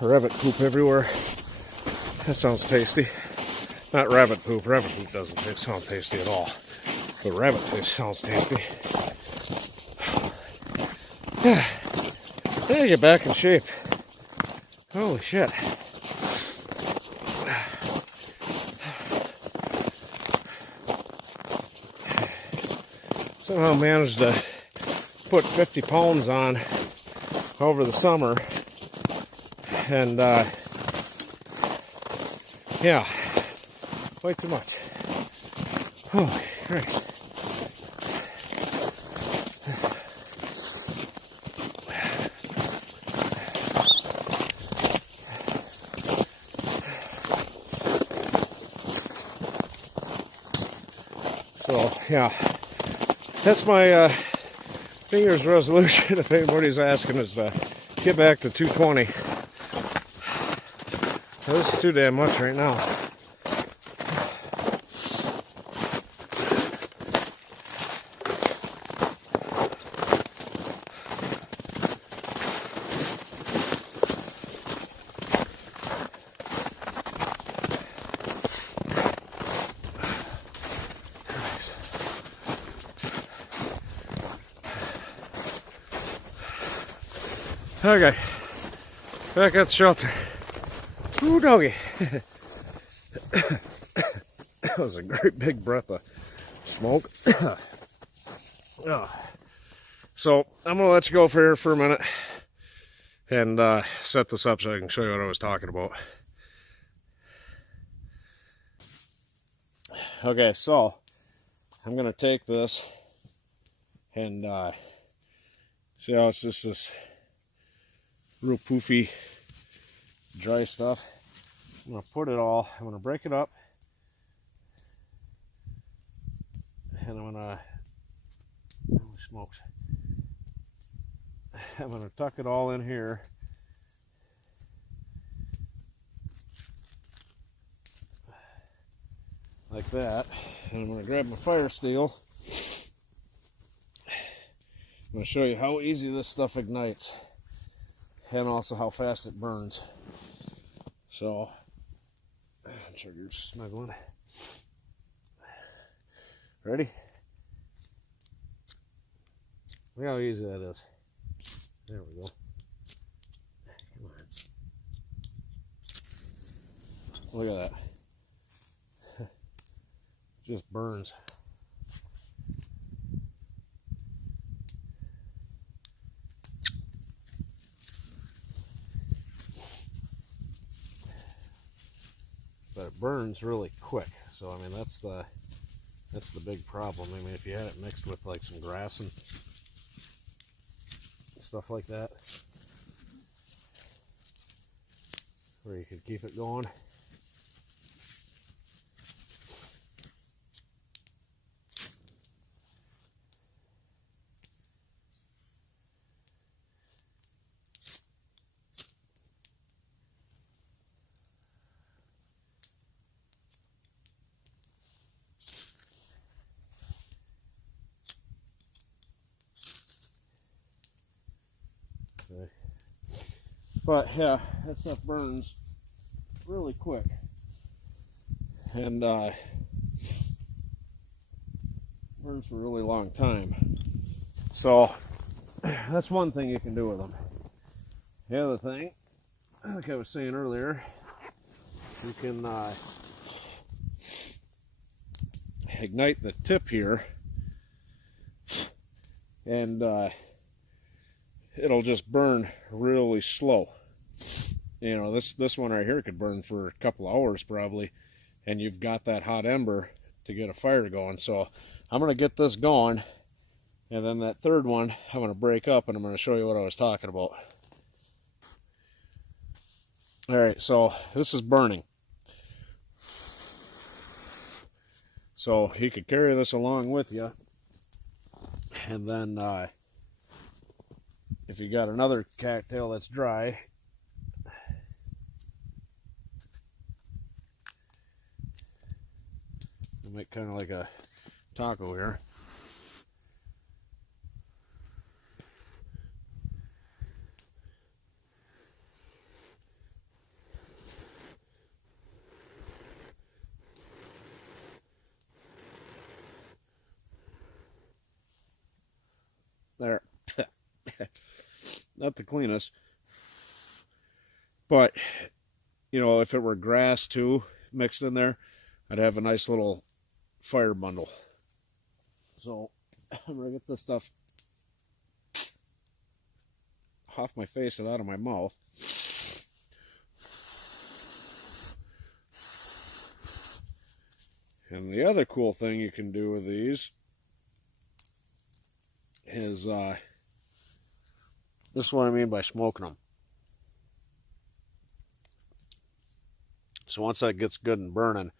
Rabbit poop everywhere. That sounds tasty. Not rabbit poop. Rabbit poop doesn't sound tasty at all. But rabbit poop sounds tasty. Gotta get back in shape. Holy shit. Somehow managed to put 50 pounds on over the summer. And, yeah, way too much. Oh, Christ. So, yeah, that's my New Year's resolution, if anybody's asking, is to get back to 220. This is too damn much right now. Okay, back at the shelter. Ooh, doggy. That was a great big breath of smoke. Oh. So I'm gonna let you go for here for a minute and set this up so I can show you what I was talking about. Okay, so I'm gonna take this and see how it's just this real poofy dry stuff. I'm gonna put it all, I'm gonna break it up, and I'm gonna, holy smokes, I'm gonna tuck it all in here. Like that. And I'm gonna grab my fire steel. I'm gonna show you how easy this stuff ignites, and also how fast it burns. So, trigger's snuggling. Ready? Look how easy that is. There we go. Come on. Look at that. Just burns. But it burns really quick. So I mean that's the big problem. I mean if you had it mixed with like some grass and stuff like that, where you could keep it going. Okay. But yeah, that stuff burns really quick, and burns for a really long time. So that's one thing you can do with them. The other thing, like I was saying earlier, you can ignite the tip here, and it'll just burn really slow. You know, this one right here could burn for a couple hours probably, and you've got that hot ember to get a fire going. So I'm going to get this going, and then that third one I'm going to break up, and I'm going to show you what I was talking about. Alright, so this is burning. So you could carry this along with you, and then if you got another cattail that's dry, we'll make kind of like a taco here. There. Not the cleanest, but you know, if it were grass too mixed in there, I'd have a nice little fire bundle. So I'm gonna get this stuff off my face and out of my mouth. And the other cool thing you can do with these is, this is what I mean by smoking them. So once that gets good and burning,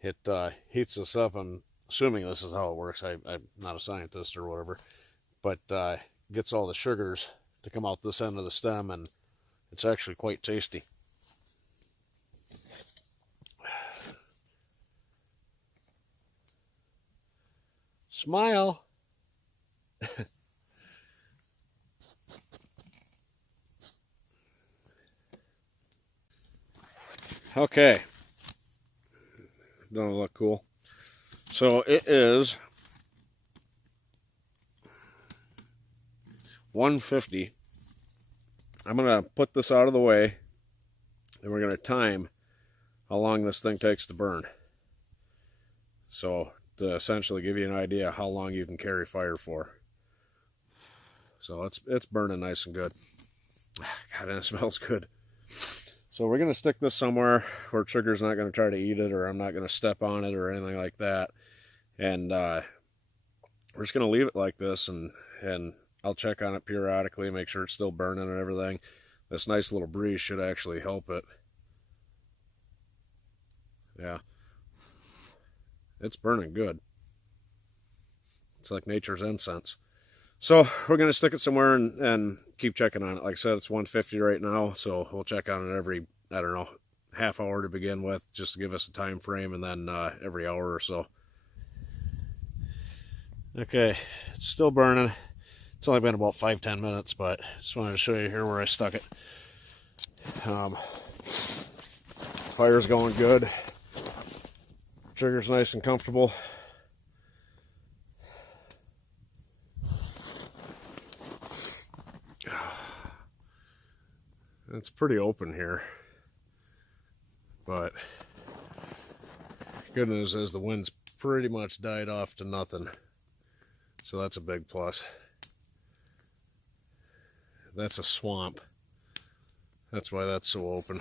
it heats this up. I'm assuming this is how it works. I'm not a scientist or whatever, but gets all the sugars to come out this end of the stem, and it's actually quite tasty. Smile. Okay. Don't it look cool? So it is 150. I'm going to put this out of the way, and we're going to time how long this thing takes to burn. So to essentially give you an idea how long you can carry fire for. So it's burning nice and good. God, and it smells good. So we're going to stick this somewhere where Trigger's not going to try to eat it, or I'm not going to step on it or anything like that. And we're just going to leave it like this, and I'll check on it periodically, make sure it's still burning and everything. This nice little breeze should actually help it. Yeah. It's burning good. It's like nature's incense. So we're going to stick it somewhere and keep checking on it. Like I said, it's 150 right now, so we'll check on it every, I don't know, half hour to begin with, just to give us a time frame, and then every hour or so. Okay, it's still burning. It's only been about 5-10 minutes, but just wanted to show you here where I stuck it. Fire's going good. Trigger's nice and comfortable. It's pretty open here, but good news is the wind's pretty much died off to nothing, so that's a big plus. That's a swamp. That's why that's so open.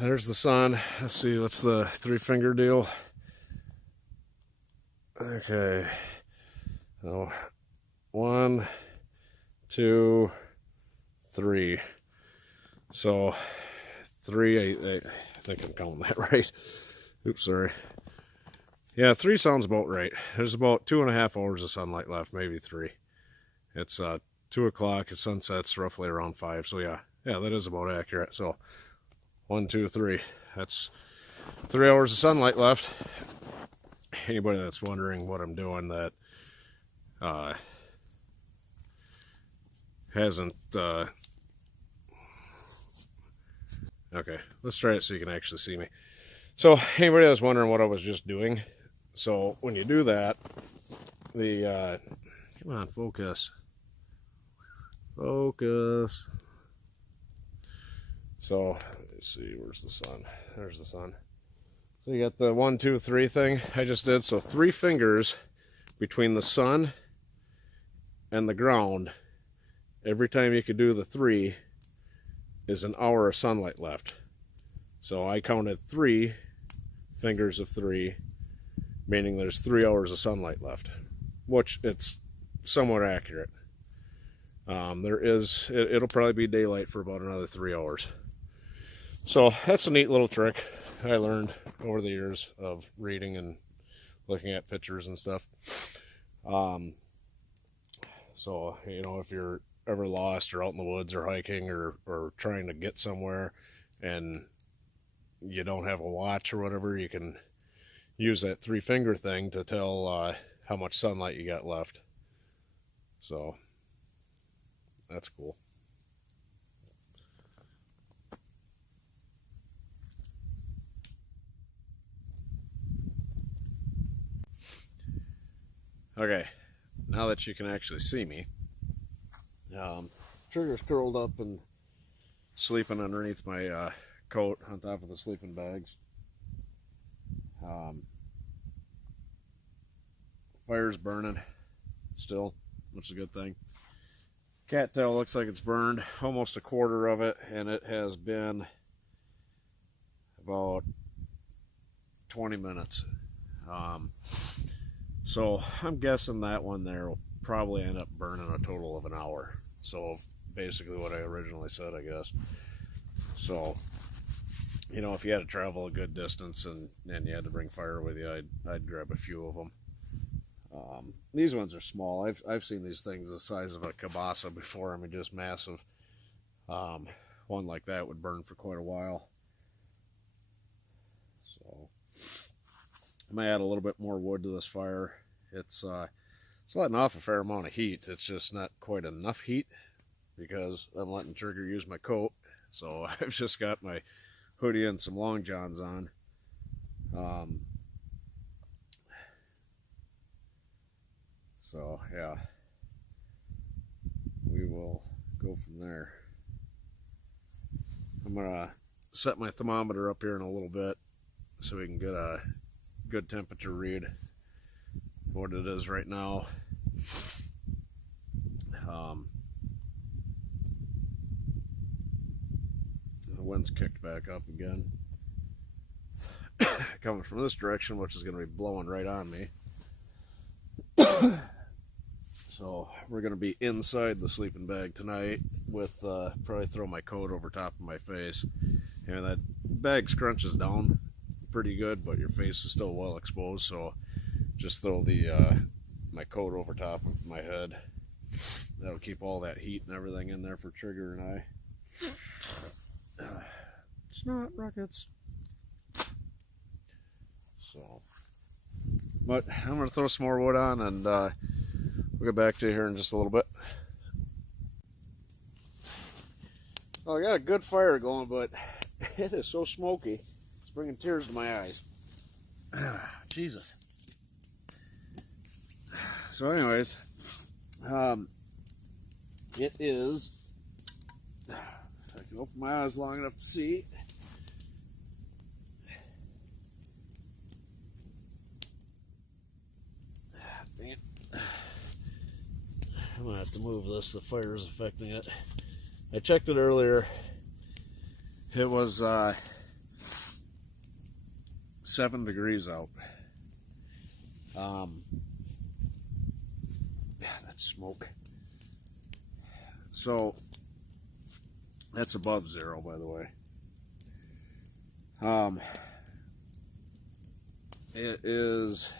There's the sun. Let's see, what's the 3-finger deal? Okay. So 1, 2, 3. So 3, I think I'm counting that right. Oops, sorry. Yeah, 3 sounds about right. There's about 2.5 hours of sunlight left, maybe 3. It's 2 o'clock. It sunsets roughly around 5. So yeah, that is about accurate. So 1, 2, 3. That's 3 hours of sunlight left. Anybody that's wondering what I'm doing that hasn't okay, let's try it so you can actually see me. So anybody that's wondering what I was just doing, so when you do that, the come on, focus. So let's see, where's the sun? There's the sun. So you got the 1, 2, 3 thing I just did. So 3 fingers between the sun and the ground. Every time you could do the 3 is an hour of sunlight left. So I counted 3 fingers of 3, meaning there's 3 hours of sunlight left, which it's somewhat accurate. It'll probably be daylight for about another 3 hours. So that's a neat little trick I learned over the years of reading and looking at pictures and stuff. So, you know, if you're ever lost or out in the woods or hiking or trying to get somewhere and you don't have a watch or whatever, you can use that 3-finger thing to tell how much sunlight you got left. So that's cool. Okay, now that you can actually see me, Trigger's curled up and sleeping underneath my coat on top of the sleeping bags. Fire's burning still, which is a good thing. Cattail looks like it's burned almost a quarter of it, and it has been about 20 minutes. So I'm guessing that one there will probably end up burning a total of an hour. So basically what I originally said, I guess. So, you know, if you had to travel a good distance and you had to bring fire with you, I'd grab a few of them. These ones are small. I've seen these things the size of a kielbasa before. I mean, just massive. One like that would burn for quite a while. So I may add a little bit more wood to this fire. It's letting off a fair amount of heat. It's just not quite enough heat because I'm letting Trigger use my coat. So I've just got my hoodie and some long johns on. So yeah, we will go from there. I'm gonna set my thermometer up here in a little bit so we can get a good temperature read what it is right now. The wind's kicked back up again, coming from this direction, which is going to be blowing right on me. So we're going to be inside the sleeping bag tonight with probably throw my coat over top of my face. And that bag scrunches down pretty good, but your face is still well exposed, so just throw the my coat over top of my head. That'll keep all that heat and everything in there for Trigger and I. It's not rockets. So, but I'm going to throw some more wood on, and we'll get back to you here in just a little bit. Well, I got a good fire going, but it is so smoky. It's bringing tears to my eyes. Jesus. So anyways, it is, if I can open my eyes long enough to see. Dang it. I'm gonna have to move this, the fire is affecting it. I checked it earlier. It was 7 degrees out. That's smoke. So that's above zero, by the way. It is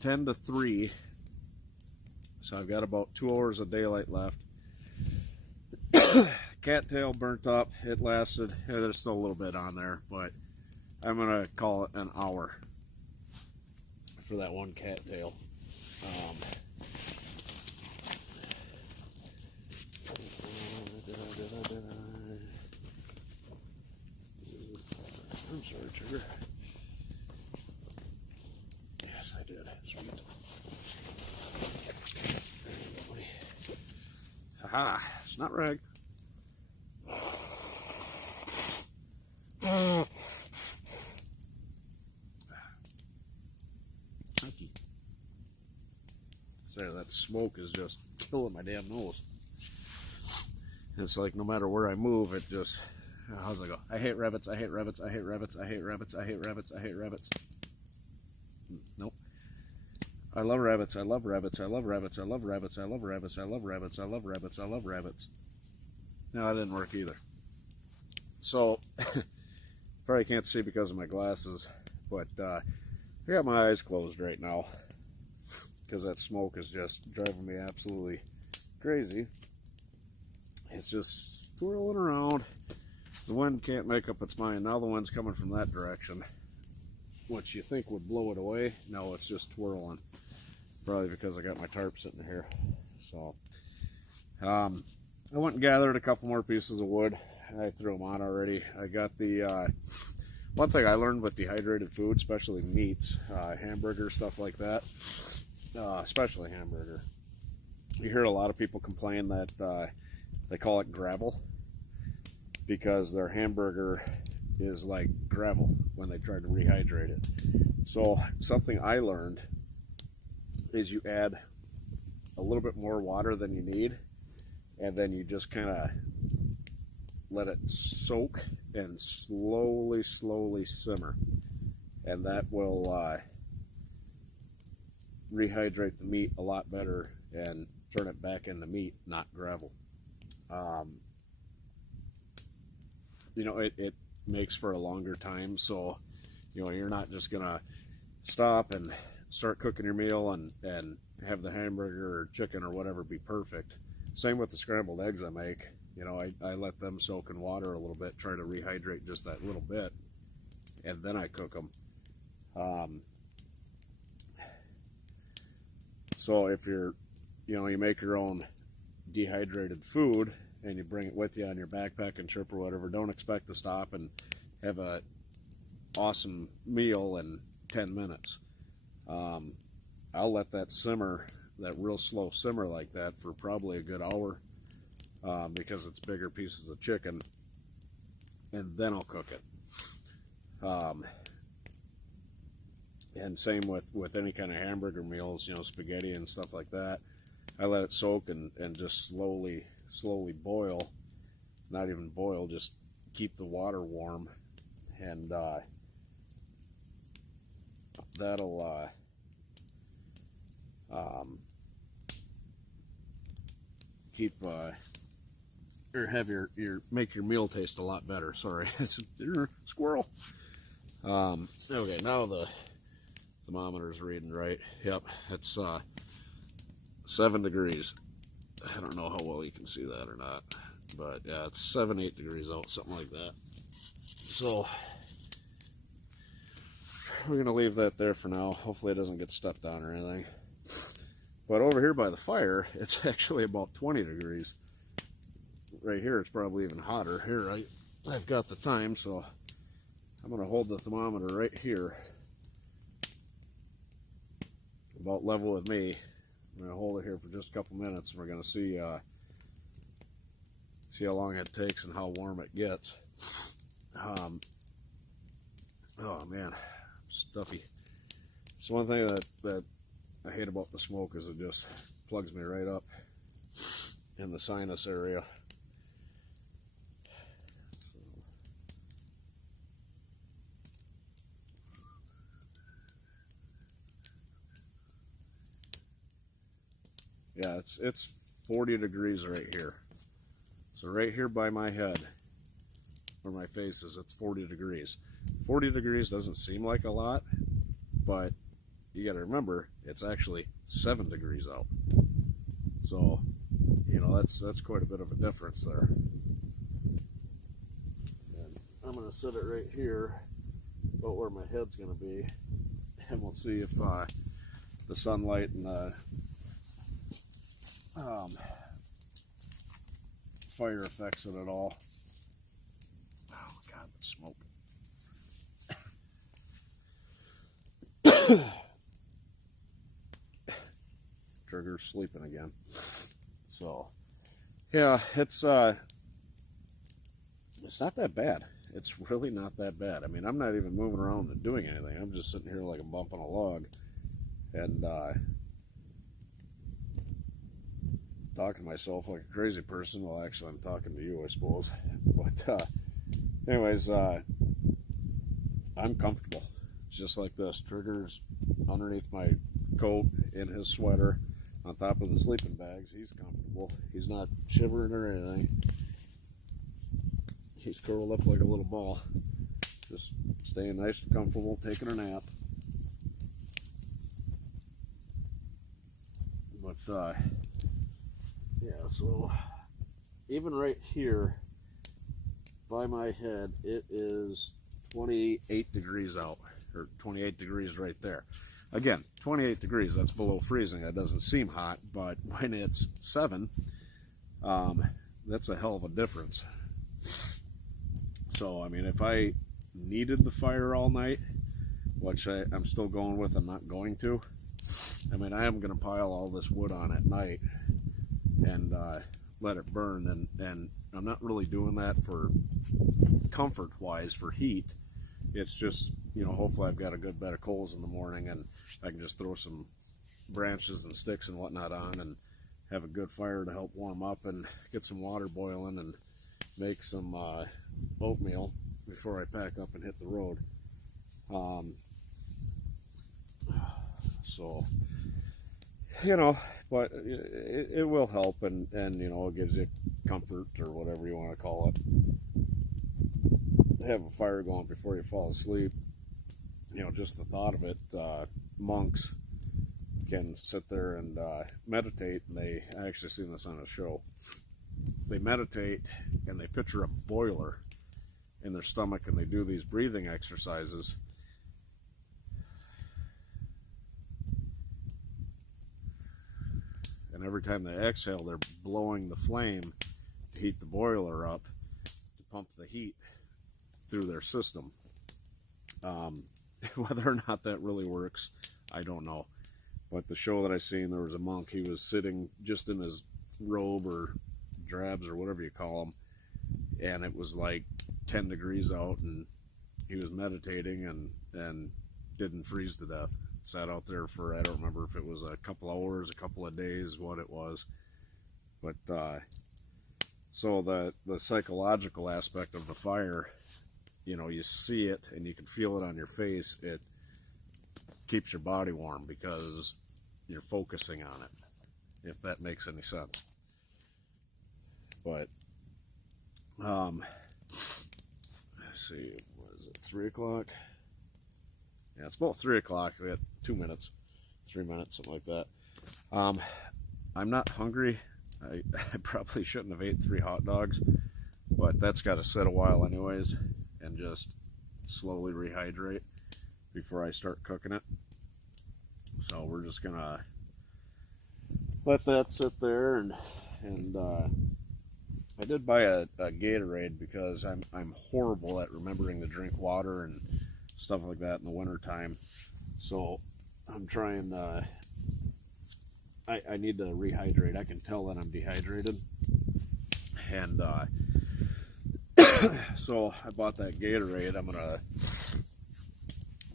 10 to 3, so I've got about 2 hours of daylight left. Cattail burnt up. It lasted, there's still a little bit on there, but I'm gonna call it an hour for that one cattail. I'm sorry, Trigger. Yes, I did. Sweet. Haha, it's not rag. There, that smoke is just killing my damn nose. It's like no matter where I move, it just, how's it go? I hate rabbits, I hate rabbits, I hate rabbits, I hate rabbits, I hate rabbits, I hate rabbits. Nope. I love rabbits, I love rabbits, I love rabbits, I love rabbits, I love rabbits, I love rabbits, I love rabbits, I love rabbits. No, that didn't work either. So, probably can't see because of my glasses, but I got my eyes closed right now because that smoke is just driving me absolutely crazy. It's just swirling around. The wind can't make up its mind. Now the wind's coming from that direction, which you think would blow it away. No, it's just twirling. Probably because I got my tarp sitting here. So, I went and gathered a couple more pieces of wood. I threw them on already. I got the, one thing I learned with dehydrated food, especially meats, hamburger, stuff like that, especially hamburger. You hear a lot of people complain that they call it gravel because their hamburger is like gravel when they try to rehydrate it. So something I learned is you add a little bit more water than you need, and then you just kind of let it soak and slowly simmer, and that will rehydrate the meat a lot better and turn it back into meat, not gravel. You know, it makes for a longer time, so you know, you're not just gonna stop and start cooking your meal and have the hamburger or chicken or whatever be perfect. Same with the scrambled eggs I make. You know, I let them soak in water a little bit, try to rehydrate just that little bit, and then I cook them. So if you're, you know, you make your own dehydrated food and you bring it with you on your backpack and trip or whatever, don't expect to stop and have a awesome meal in 10 minutes. I'll let that simmer, that real slow simmer like that, for probably a good hour, because it's bigger pieces of chicken, and then I'll cook it. And same with any kind of hamburger meals, you know, spaghetti and stuff like that. I let it soak and just slowly boil, not even boil, just keep the water warm, and that'll keep or have your make your meal taste a lot better. Sorry, it's a squirrel. Okay, now the thermometer's reading right. Yep, it's 7 degrees. I don't know how well you can see that or not, but yeah, it's 7-8 degrees out, something like that. So we're gonna leave that there for now. Hopefully it doesn't get stepped on or anything. But over here by the fire, it's actually about 20 degrees. Right here, it's probably even hotter. Here, I've got the time, so I'm gonna hold the thermometer right here, about level with me. I'm gonna hold it here for just a couple minutes, and we're gonna see how long it takes and how warm it gets. Oh man, stuffy. So one thing that I hate about the smoke is it just plugs me right up in the sinus area. Yeah, it's 40 degrees right here. So right here by my head, where my face is, it's 40 degrees. 40 degrees doesn't seem like a lot, but you got to remember, it's actually 7 degrees out. So, you know, that's quite a bit of a difference there. And I'm going to set it right here, about where my head's going to be, and we'll see if the sunlight and the fire affects it at all. Oh God, the smoke. Trigger's sleeping again. So yeah, it's not that bad. It's really not that bad. I mean, I'm not even moving around and doing anything. I'm just sitting here like a bump on a log, and talking to myself like a crazy person. Well, actually, I'm talking to you, I suppose. But anyways, I'm comfortable. It's just like this. Trigger's underneath my coat in his sweater on top of the sleeping bags. He's comfortable. He's not shivering or anything. He's curled up like a little ball, just staying nice and comfortable, taking a nap. But yeah, so even right here by my head, it is 28 degrees out, or 28 degrees right there. Again, 28 degrees, that's below freezing. That doesn't seem hot, but when it's 7, that's a hell of a difference. So, I mean, if I needed the fire all night, which I'm still going with, I'm not going to. I mean, I am going to pile all this wood on at night and let it burn, and I'm not really doing that for comfort-wise, for heat. It's just, you know, hopefully I've got a good bed of coals in the morning, and I can just throw some branches and sticks and whatnot on and have a good fire to help warm up and get some water boiling and make some oatmeal before I pack up and hit the road. So, you know, but it will help, and you know, it gives you comfort, or whatever you want to call it. Have a fire going before you fall asleep. You know, just the thought of it. Monks can sit there and meditate, and I actually seen this on a show. They meditate and they picture a boiler in their stomach, and they do these breathing exercises. And every time they exhale, they're blowing the flame to heat the boiler up, to pump the heat through their system. Whether or not that really works, I don't know. But the show that I seen, there was a monk. He was sitting just in his robe or drabs or whatever you call them, and it was like 10 degrees out, and he was meditating and didn't freeze to death. Sat out there for, I don't remember if it was a couple hours, a couple of days, what it was. But so the psychological aspect of the fire, you know, you see it and you can feel it on your face. It keeps your body warm because you're focusing on it, if that makes any sense. But let's see, what is it, 3 o'clock? Yeah, it's about 3 o'clock. We got 2 minutes, 3 minutes, something like that. I'm not hungry. I probably shouldn't have ate 3 hot dogs, but that's got to sit a while anyways, and just slowly rehydrate before I start cooking it. So we're just gonna let that sit there, and I did buy a Gatorade because I'm horrible at remembering to drink water and stuff like that in the winter time. So I'm trying. I need to rehydrate. I can tell that I'm dehydrated, and so I bought that Gatorade. I'm gonna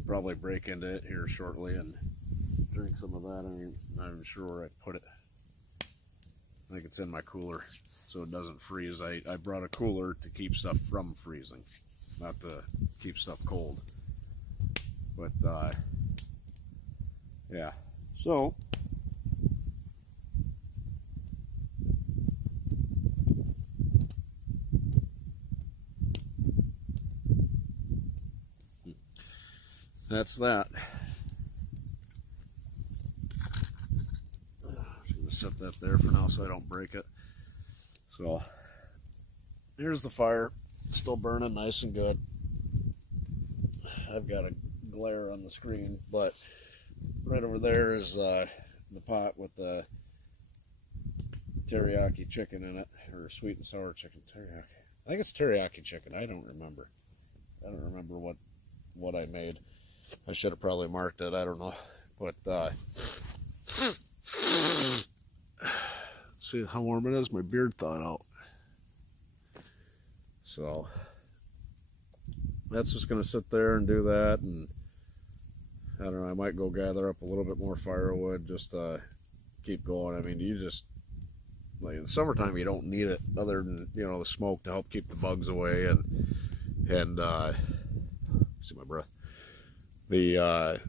probably break into it here shortly and drink some of that. I'm not even sure where I put it. I think it's in my cooler, so it doesn't freeze. I brought a cooler to keep stuff from freezing, not to keep stuff cold. But yeah, so that's that. I'm gonna set that there for now so I don't break it. So here's the fire, it's still burning nice and good. I've got a glare on the screen, but right over there is the pot with the teriyaki chicken in it, or sweet and sour chicken. Teriyaki, I think it's teriyaki chicken. I don't remember what I made. I should have probably marked it, I don't know. But see how warm it is? My beard thawed out. So that's just gonna sit there and do that, and I don't know, I might go gather up a little bit more firewood just to keep going. I mean, you just, like in the summertime, you don't need it other than, you know, the smoke to help keep the bugs away, and see my breath, the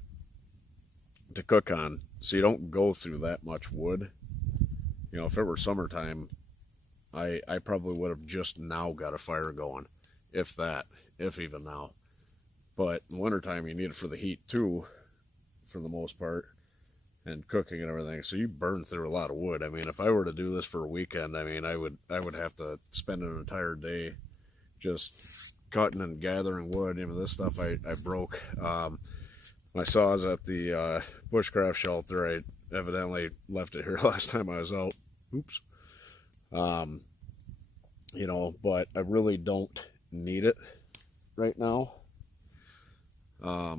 to cook on, so you don't go through that much wood. You know, if it were summertime, I probably would have just now got a fire going, if even now. But in wintertime, you need it for the heat too, for the most part, and cooking and everything. So you burn through a lot of wood. I mean, if I were to do this for a weekend, I mean, I would have to spend an entire day just cutting and gathering wood. You know, this stuff I broke. My saws at the bushcraft shelter, I evidently left it here last time I was out. Oops. You know, but I really don't need it right now. I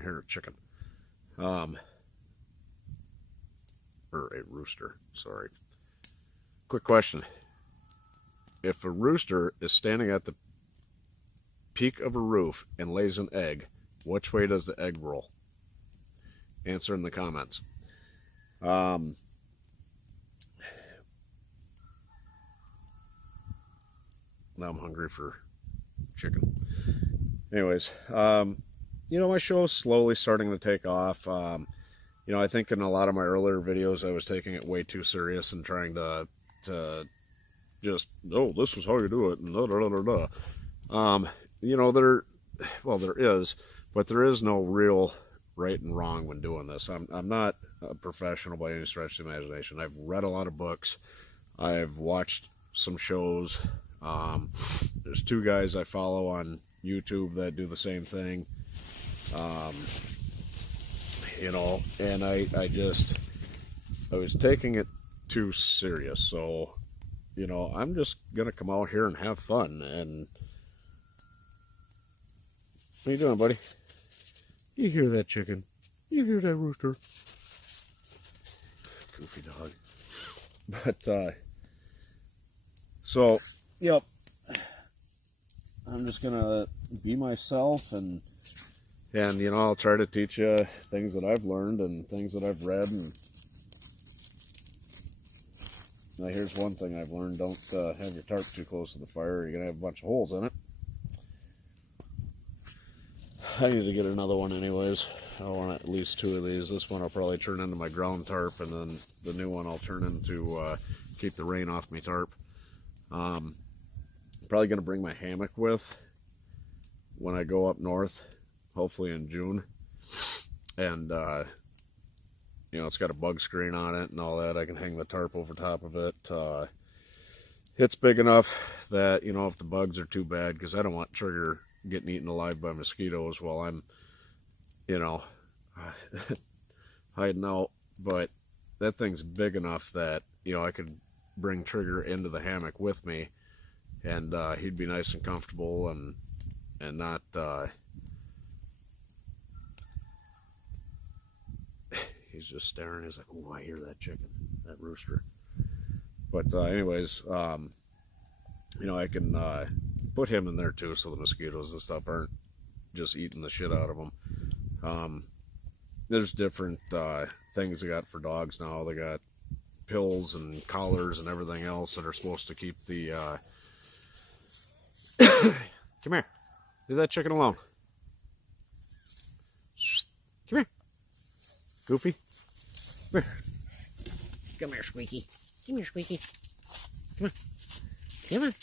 hear a chicken. Or a rooster, sorry. Quick question. If a rooster is standing at the peak of a roof and lays an egg, which way does the egg roll? Answer in the comments. Now I'm hungry for chicken. Anyways, you know, my show is slowly starting to take off. You know, I think in a lot of my earlier videos, I was taking it way too serious and trying to just, oh, this is how you do it, and da da da da da. You know, there is, but there is no real right and wrong when doing this. I'm not a professional by any stretch of the imagination. I've read a lot of books. I've watched some shows. There's two guys I follow on YouTube that do the same thing. You know, and I was taking it too serious. So, you know, I'm just gonna come out here and have fun. And what are you doing, buddy? You hear that chicken? You hear that rooster? Goofy dog. But so, yep, I'm just gonna be myself, and you know, I'll try to teach you things that I've learned and things that I've read. And now here's one thing I've learned: don't have your tarp too close to the fire. You're gonna have a bunch of holes in it. I need to get another one anyways. I want at least 2 of these. This one I'll probably turn into my ground tarp, and then the new one I'll turn into keep the rain off my tarp. I'm probably going to bring my hammock with when I go up north, hopefully in June. And, you know, it's got a bug screen on it and all that. I can hang the tarp over top of it. It's big enough that, you know, if the bugs are too bad, because I don't want Trigger getting eaten alive by mosquitoes while I'm, you know, hiding out. But that thing's big enough that, you know, I could bring Trigger into the hammock with me, and he'd be nice and comfortable and not he's just staring. He's like, oh, I hear that chicken, that rooster. But anyways, you know, I can put him in there too, so the mosquitoes and stuff aren't just eating the shit out of them. There's different things they got for dogs now. They got pills and collars and everything else that are supposed to keep the come here, leave that chicken alone. Come here, Goofy. Come here. Come here, Squeaky. Come here, Squeaky. Come on. Come on.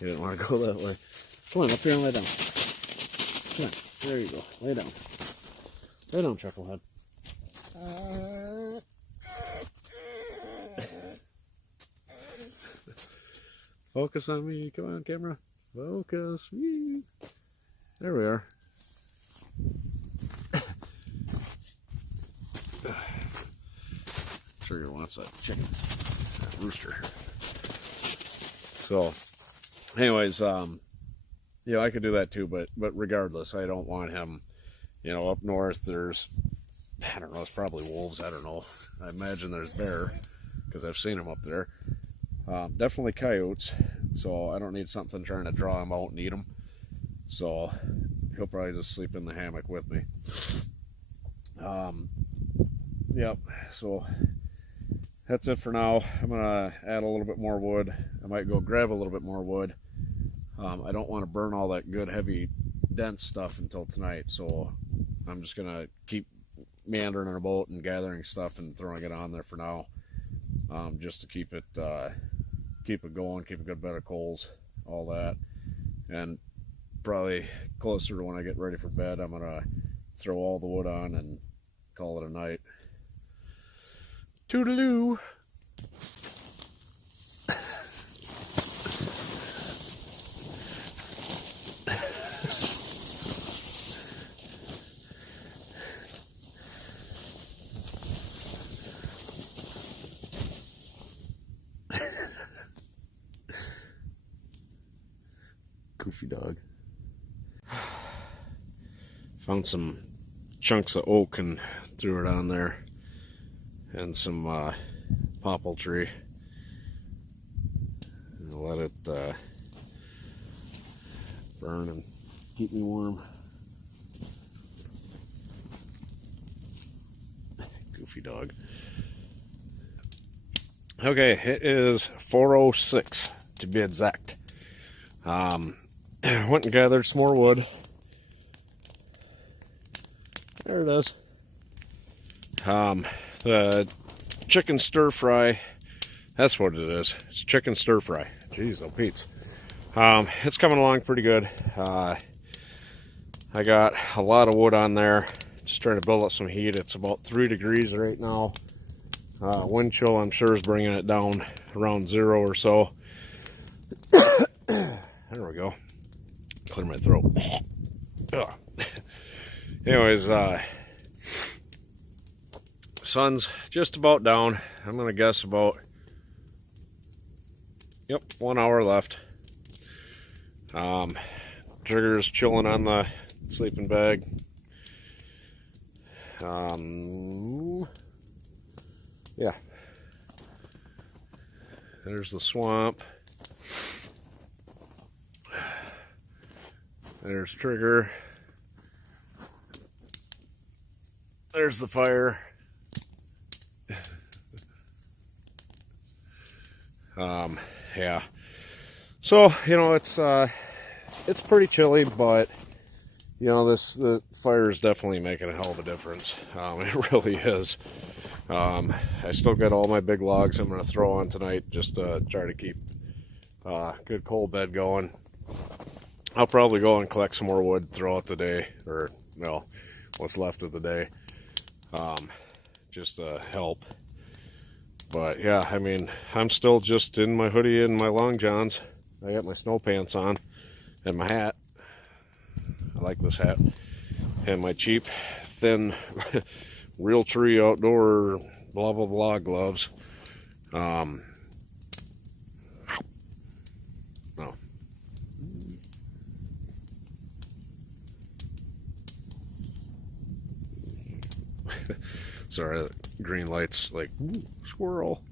You didn't want to go that way. Come on, up here and lay down. Come on. There you go. Lay down. Lay down, Chucklehead. Focus on me. Come on, camera. Focus. Whee. There we are. Trigger wants that chicken, that rooster. So, anyways, you know, I could do that too, but regardless, I don't want him. You know, up north, there's, I don't know, it's probably wolves. I don't know. I imagine there's bear, because I've seen them up there. Definitely coyotes. So I don't need something trying to draw him out and eat him. So he'll probably just sleep in the hammock with me. Yep. So that's it for now. I'm gonna add a little bit more wood. I might go grab a little bit more wood. I don't want to burn all that good, heavy, dense stuff until tonight. So I'm just gonna keep meandering about and gathering stuff and throwing it on there for now, just to keep it going, keep a good bed of coals, all that. And probably closer to when I get ready for bed, I'm gonna throw all the wood on and call it a night. Toodaloo. Goofy dog. Found some chunks of oak and threw it on there, and some popple tree. And let it burn and keep me warm. Goofy dog. Okay, it is 4:06 to be exact. Went and gathered some more wood. There it is. The chicken stir fry. That's what it is. It's chicken stir fry. Jeez, oh Pete's. It's coming along pretty good. I got a lot of wood on there. Just trying to build up some heat. It's about 3 degrees right now. Wind chill, I'm sure, is bringing it down around 0 or so. There we go. Clear my throat. Anyways, sun's just about down. I'm gonna guess about 1 hour left. Trigger's chilling on the sleeping bag. Yeah. There's the swamp. There's Trigger. There's the fire. Yeah. So, you know, it's pretty chilly, but you know, the fire is definitely making a hell of a difference. It really is. I still got all my big logs I'm going to throw on tonight just to try to keep a good cold bed going. I'll probably go and collect some more wood throughout the day, or, well, what's left of the day, just to help. But yeah, I mean, I'm still just in my hoodie and my long johns. I got my snow pants on and my hat. I like this hat. And my cheap, thin, real tree outdoor blah blah blah gloves. No. Sorry, the green light's like, ooh, squirrel.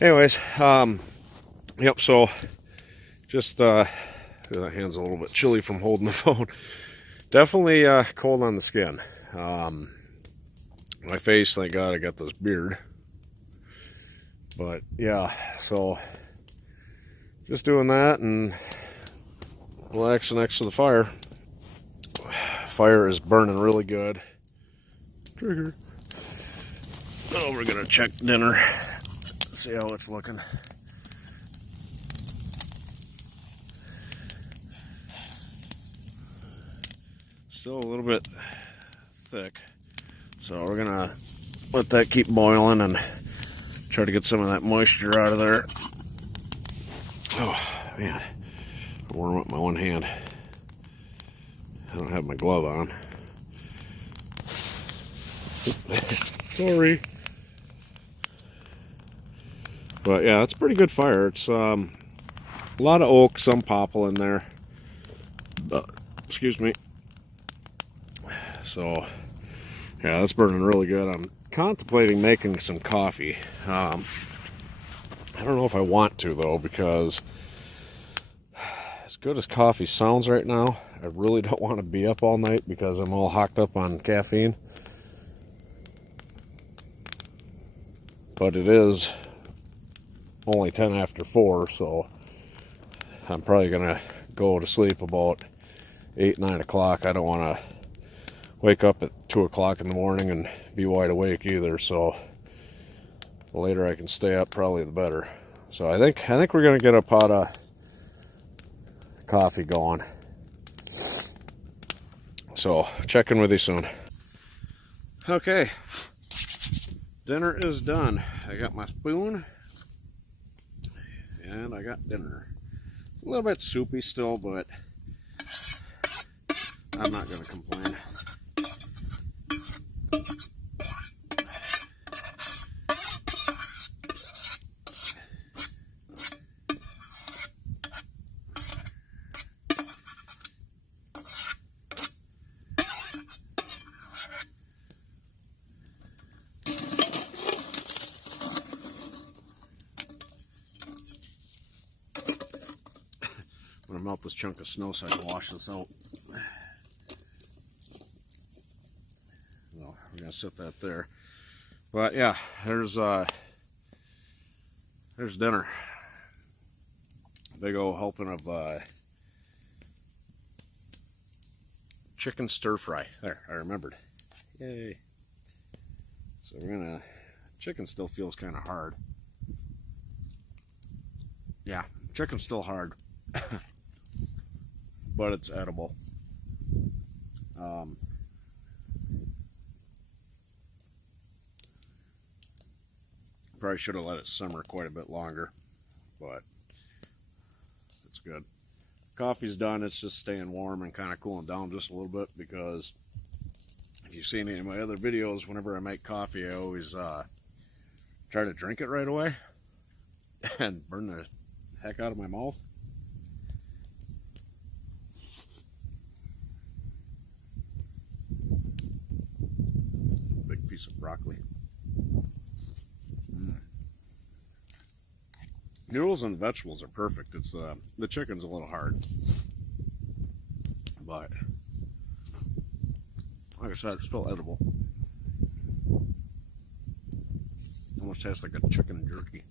Anyways, yep, so just the hand's a little bit chilly from holding the phone. Definitely cold on the skin. My face, thank God I got this beard. But yeah, so just doing that and relaxing next to the fire. Fire is burning really good. Trigger. Oh, we're gonna check dinner. See how it's looking. Still a little bit thick, so we're gonna let that keep boiling and try to get some of that moisture out of there. Oh man, I warm up my one hand. I don't have my glove on. Sorry. But yeah, it's a pretty good fire. It's a lot of oak, some popple in there. Excuse me. So yeah, that's burning really good. I'm contemplating making some coffee. I don't know if I want to though, because as good as coffee sounds right now, I really don't want to be up all night because I'm all hocked up on caffeine. But it is only 10 after 4, so I'm probably gonna go to sleep about 8, 9 o'clock. I don't want to wake up at 2 o'clock in the morning and be wide awake either, so the later I can stay up, probably the better. So I think we're gonna get a pot of coffee going. So check in with you soon. Okay, dinner is done. I got my spoon and I got dinner. It's a little bit soupy still, but I'm not gonna complain. I'm gonna melt this chunk of snow so I can wash this out. So we're gonna set that there. But yeah, there's There's dinner. Big old helping of chicken stir fry. There, I remembered. Yay. So we're gonna, chicken still feels kind of hard. Yeah, chicken's still hard, but it's edible. Probably should have let it simmer quite a bit longer, but it's good. Coffee's done. It's just staying warm and kind of cooling down just a little bit, because if you've seen any of my other videos, whenever I make coffee, I always try to drink it right away and burn the heck out of my mouth. Big piece of broccoli. Noodles and vegetables are perfect. It's the chicken's a little hard, but like I said, it's still edible. Almost tastes like a chicken jerky.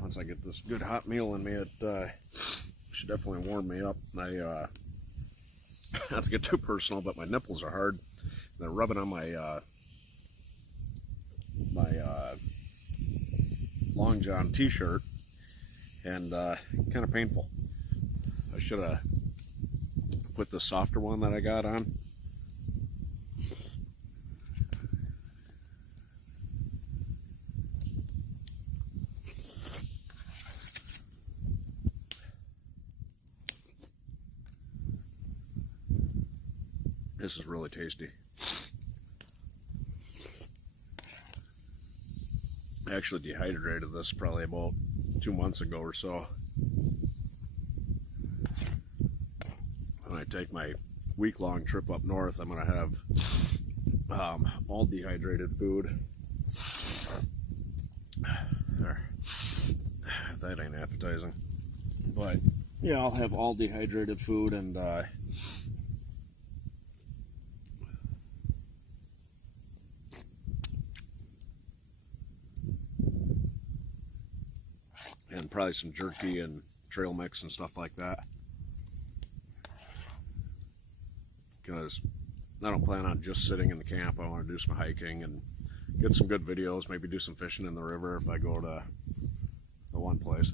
Once I get this good hot meal in me, it should definitely warm me up. I not to get too personal, but my nipples are hard. They're rubbing on my long john t-shirt, and kind of painful. I should have put the softer one that I got on. This is really tasty. I actually dehydrated this probably about 2 months ago or so. When I take my week-long trip up north, I'm going to have all dehydrated food. There. That ain't appetizing. But yeah, I'll have all dehydrated food, and probably some jerky and trail mix and stuff like that, because I don't plan on just sitting in the camp. I want to do some hiking and get some good videos, maybe do some fishing in the river if I go to the one place.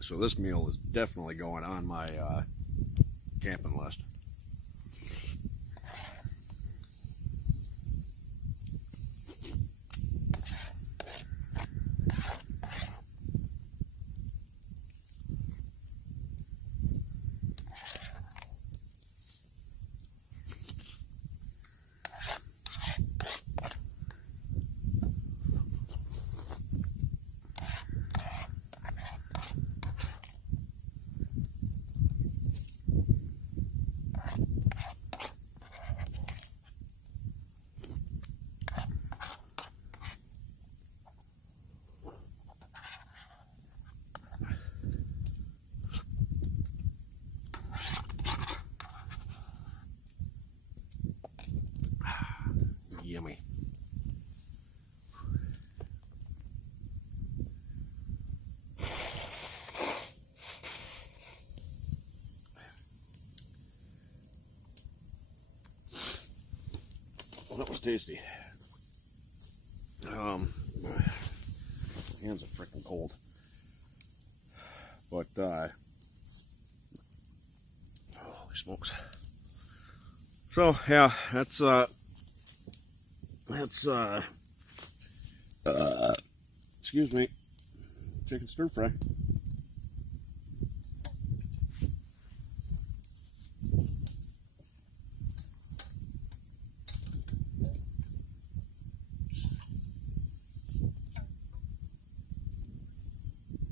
So this meal is definitely going on my camping list. Yummy. Well, that was tasty. My hands are freaking cold. But holy smokes. So yeah, that's excuse me, chicken stir fry.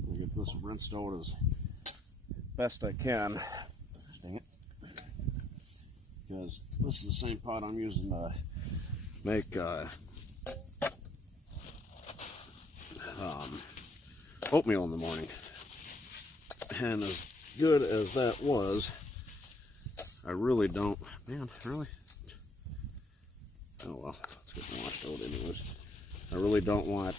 I'll get this rinsed out as best I can. Dang it. because this is the same pot I'm using to make oatmeal in the morning. And as good as that was, I really don't, man, really? Oh well, it's getting washed out anyways. I really don't want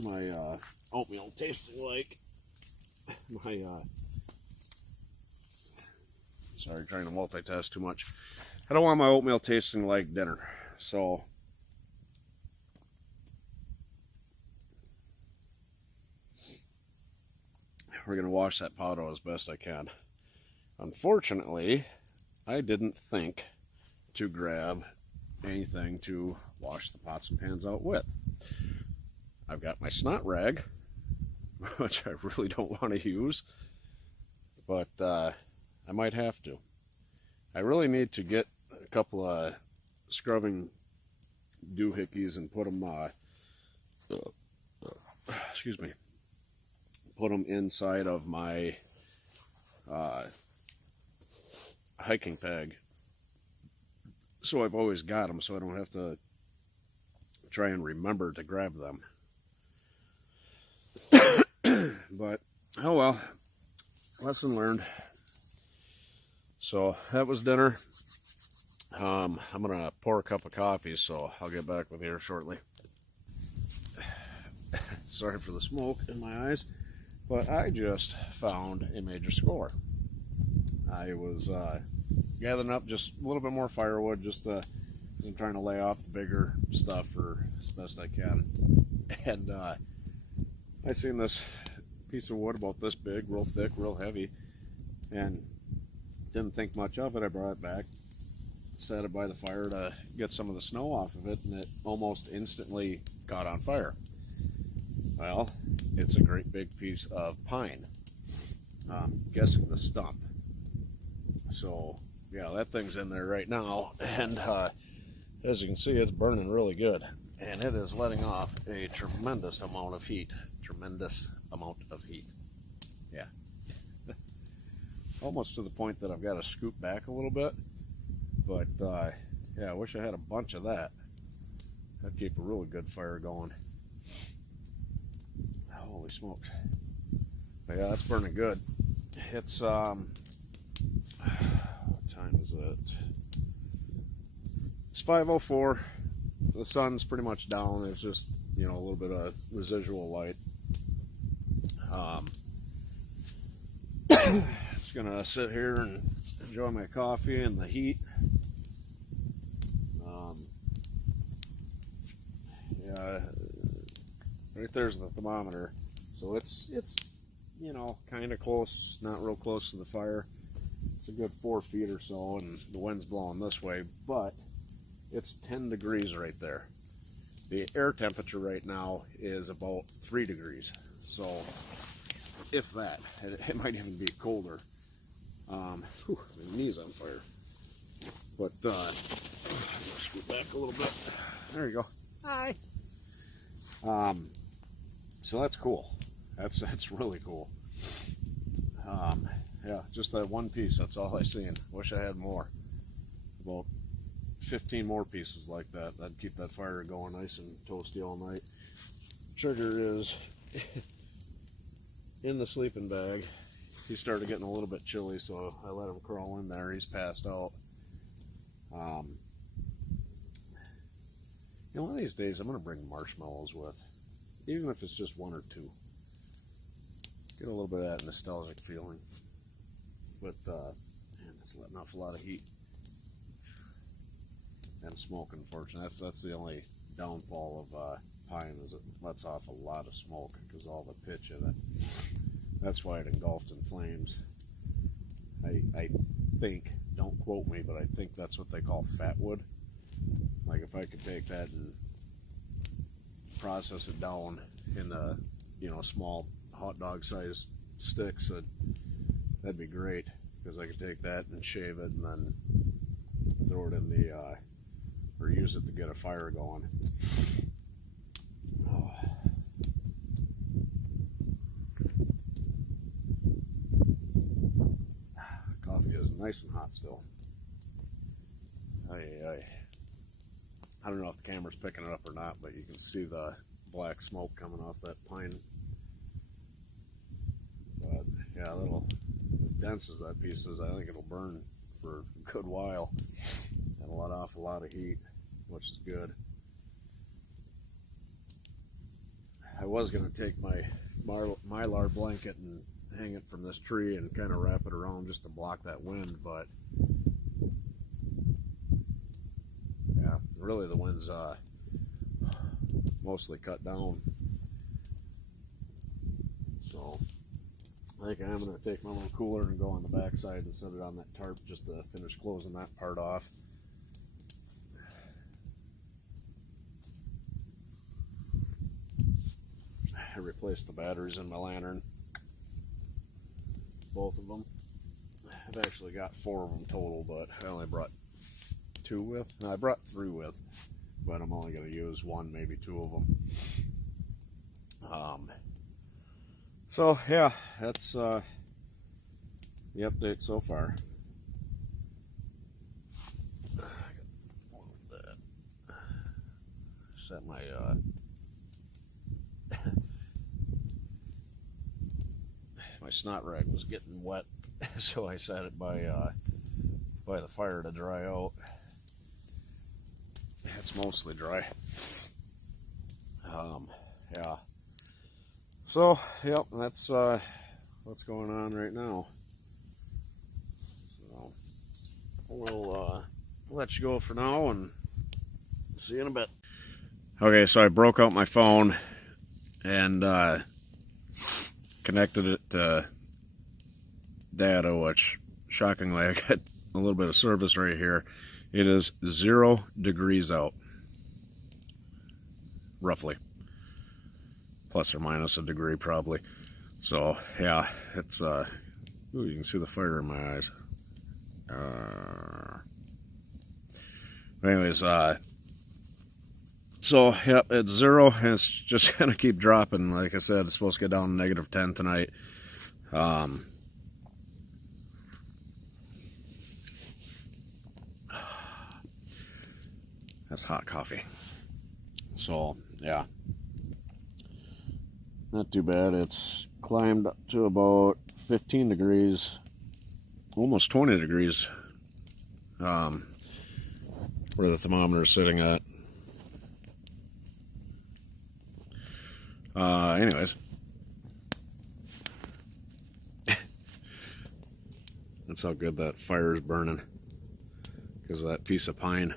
my oatmeal tasting like my sorry, trying to multitask too much. I don't want my oatmeal tasting like dinner, so we're gonna wash that pot out as best I can. Unfortunately, I didn't think to grab anything to wash the pots and pans out with. I've got my snot rag, which I really don't want to use, but I might have to. I really need to get a couple of scrubbing doohickeys and put them, excuse me, put them inside of my hiking bag, so I've always got them, so I don't have to try and remember to grab them. But oh well, lesson learned. So that was dinner. I'm gonna pour a cup of coffee, so I'll get back with you shortly. Sorry for the smoke in my eyes, but I just found a major score. I was gathering up just a little bit more firewood, just because I'm trying to lay off the bigger stuff for as best I can. And I seen this piece of wood about this big, real thick, real heavy, and didn't think much of it. I brought it back, set it by the fire to get some of the snow off of it, and it almost instantly caught on fire. Well, it's a great big piece of pine. I'm guessing the stump. So yeah, that thing's in there right now, and as you can see, it's burning really good, and it is letting off a tremendous amount of heat. Yeah. Almost to the point that I've got to scoop back a little bit, but yeah, I wish I had a bunch of that. That'd keep a really good fire going. Holy smokes. But yeah, that's burning good. It's what time is it? It's 5:04. The sun's pretty much down. There's just, you know, a little bit of residual light. Just gonna sit here and enjoy my coffee and the heat. Yeah, right there's the thermometer, so it's you know, kind of close, not real close to the fire. It's a good 4 feet or so, and the wind's blowing this way, but it's 10 degrees right there. The air temperature right now is about 3 degrees, so if that, it might even be colder. Whew, my knee's on fire. But I'm gonna scoot back a little bit. There you go. Hi. So that's cool. That's really cool. Yeah, just that one piece. That's all I seen. Wish I had more. About 15 more pieces like that. That'd keep that fire going nice and toasty all night. Trigger is in the sleeping bag. He started getting a little bit chilly, so I let him crawl in there. He's passed out. You know, one of these days I'm going to bring marshmallows with, even if it's just 1 or 2. Get a little bit of that nostalgic feeling. But man, it's letting off a lot of heat and smoke. Unfortunately, that's the only downfall of pine, is it lets off a lot of smoke because of all the pitch in it. That's why it engulfed in flames. I think, don't quote me, but I think that's what they call fat wood. Like if I could take that and process it down in the, you know, small hot dog sized sticks, that'd be great, because I could take that and shave it and then throw it in the or use it to get a fire going. Oh. nice and hot still. I don't know if the camera's picking it up or not, but you can see the black smoke coming off that pine. But yeah, as dense as that piece is, I think it'll burn for a good while and let off a lot of heat, which is good. I was going to take my mylar blanket and hang it from this tree and kind of wrap it around just to block that wind, but yeah, really the wind's mostly cut down. So I think I am going to take my little cooler and go on the back side and set it on that tarp just to finish closing that part off. I replaced the batteries in my lantern, both of them. I've actually got 4 of them total, but I only brought 2 with. No, I brought 3 with, but I'm only going to use 1, maybe 2 of them. So yeah, that's the update so far. Set my my snot rag was getting wet, so I set it by the fire to dry out. It's mostly dry. Yeah. So, yep, that's what's going on right now. So, we'll let you go for now and see you in a bit. Okay, so I broke out my phone and connected it to data, which shockingly I got a little bit of service right here. It is 0 degrees out, roughly, plus or minus a degree probably. So yeah, it's ooh, you can see the fire in my eyes. Anyways, so yep, it's 0 and it's just gonna keep dropping. Like I said, it's supposed to get down to -10 tonight. That's hot coffee. So yeah, not too bad. It's climbed up to about 15 degrees, almost 20 degrees, where the thermometer is sitting at. Anyways, that's how good that fire is burning, because of that piece of pine.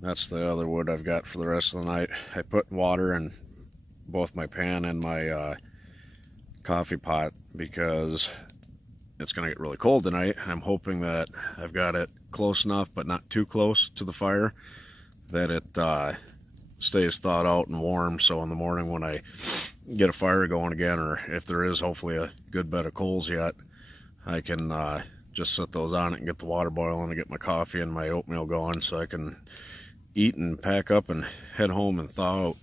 That's the other wood I've got for the rest of the night. I put water in both my pan and my coffee pot because it's going to get really cold tonight. I'm hoping that I've got it close enough, but not too close to the fire, that it stays thawed out and warm, so in the morning when I get a fire going again, or if there is hopefully a good bed of coals yet, I can just set those on it and get the water boiling and get my coffee and my oatmeal going, so I can eat and pack up and head home and thaw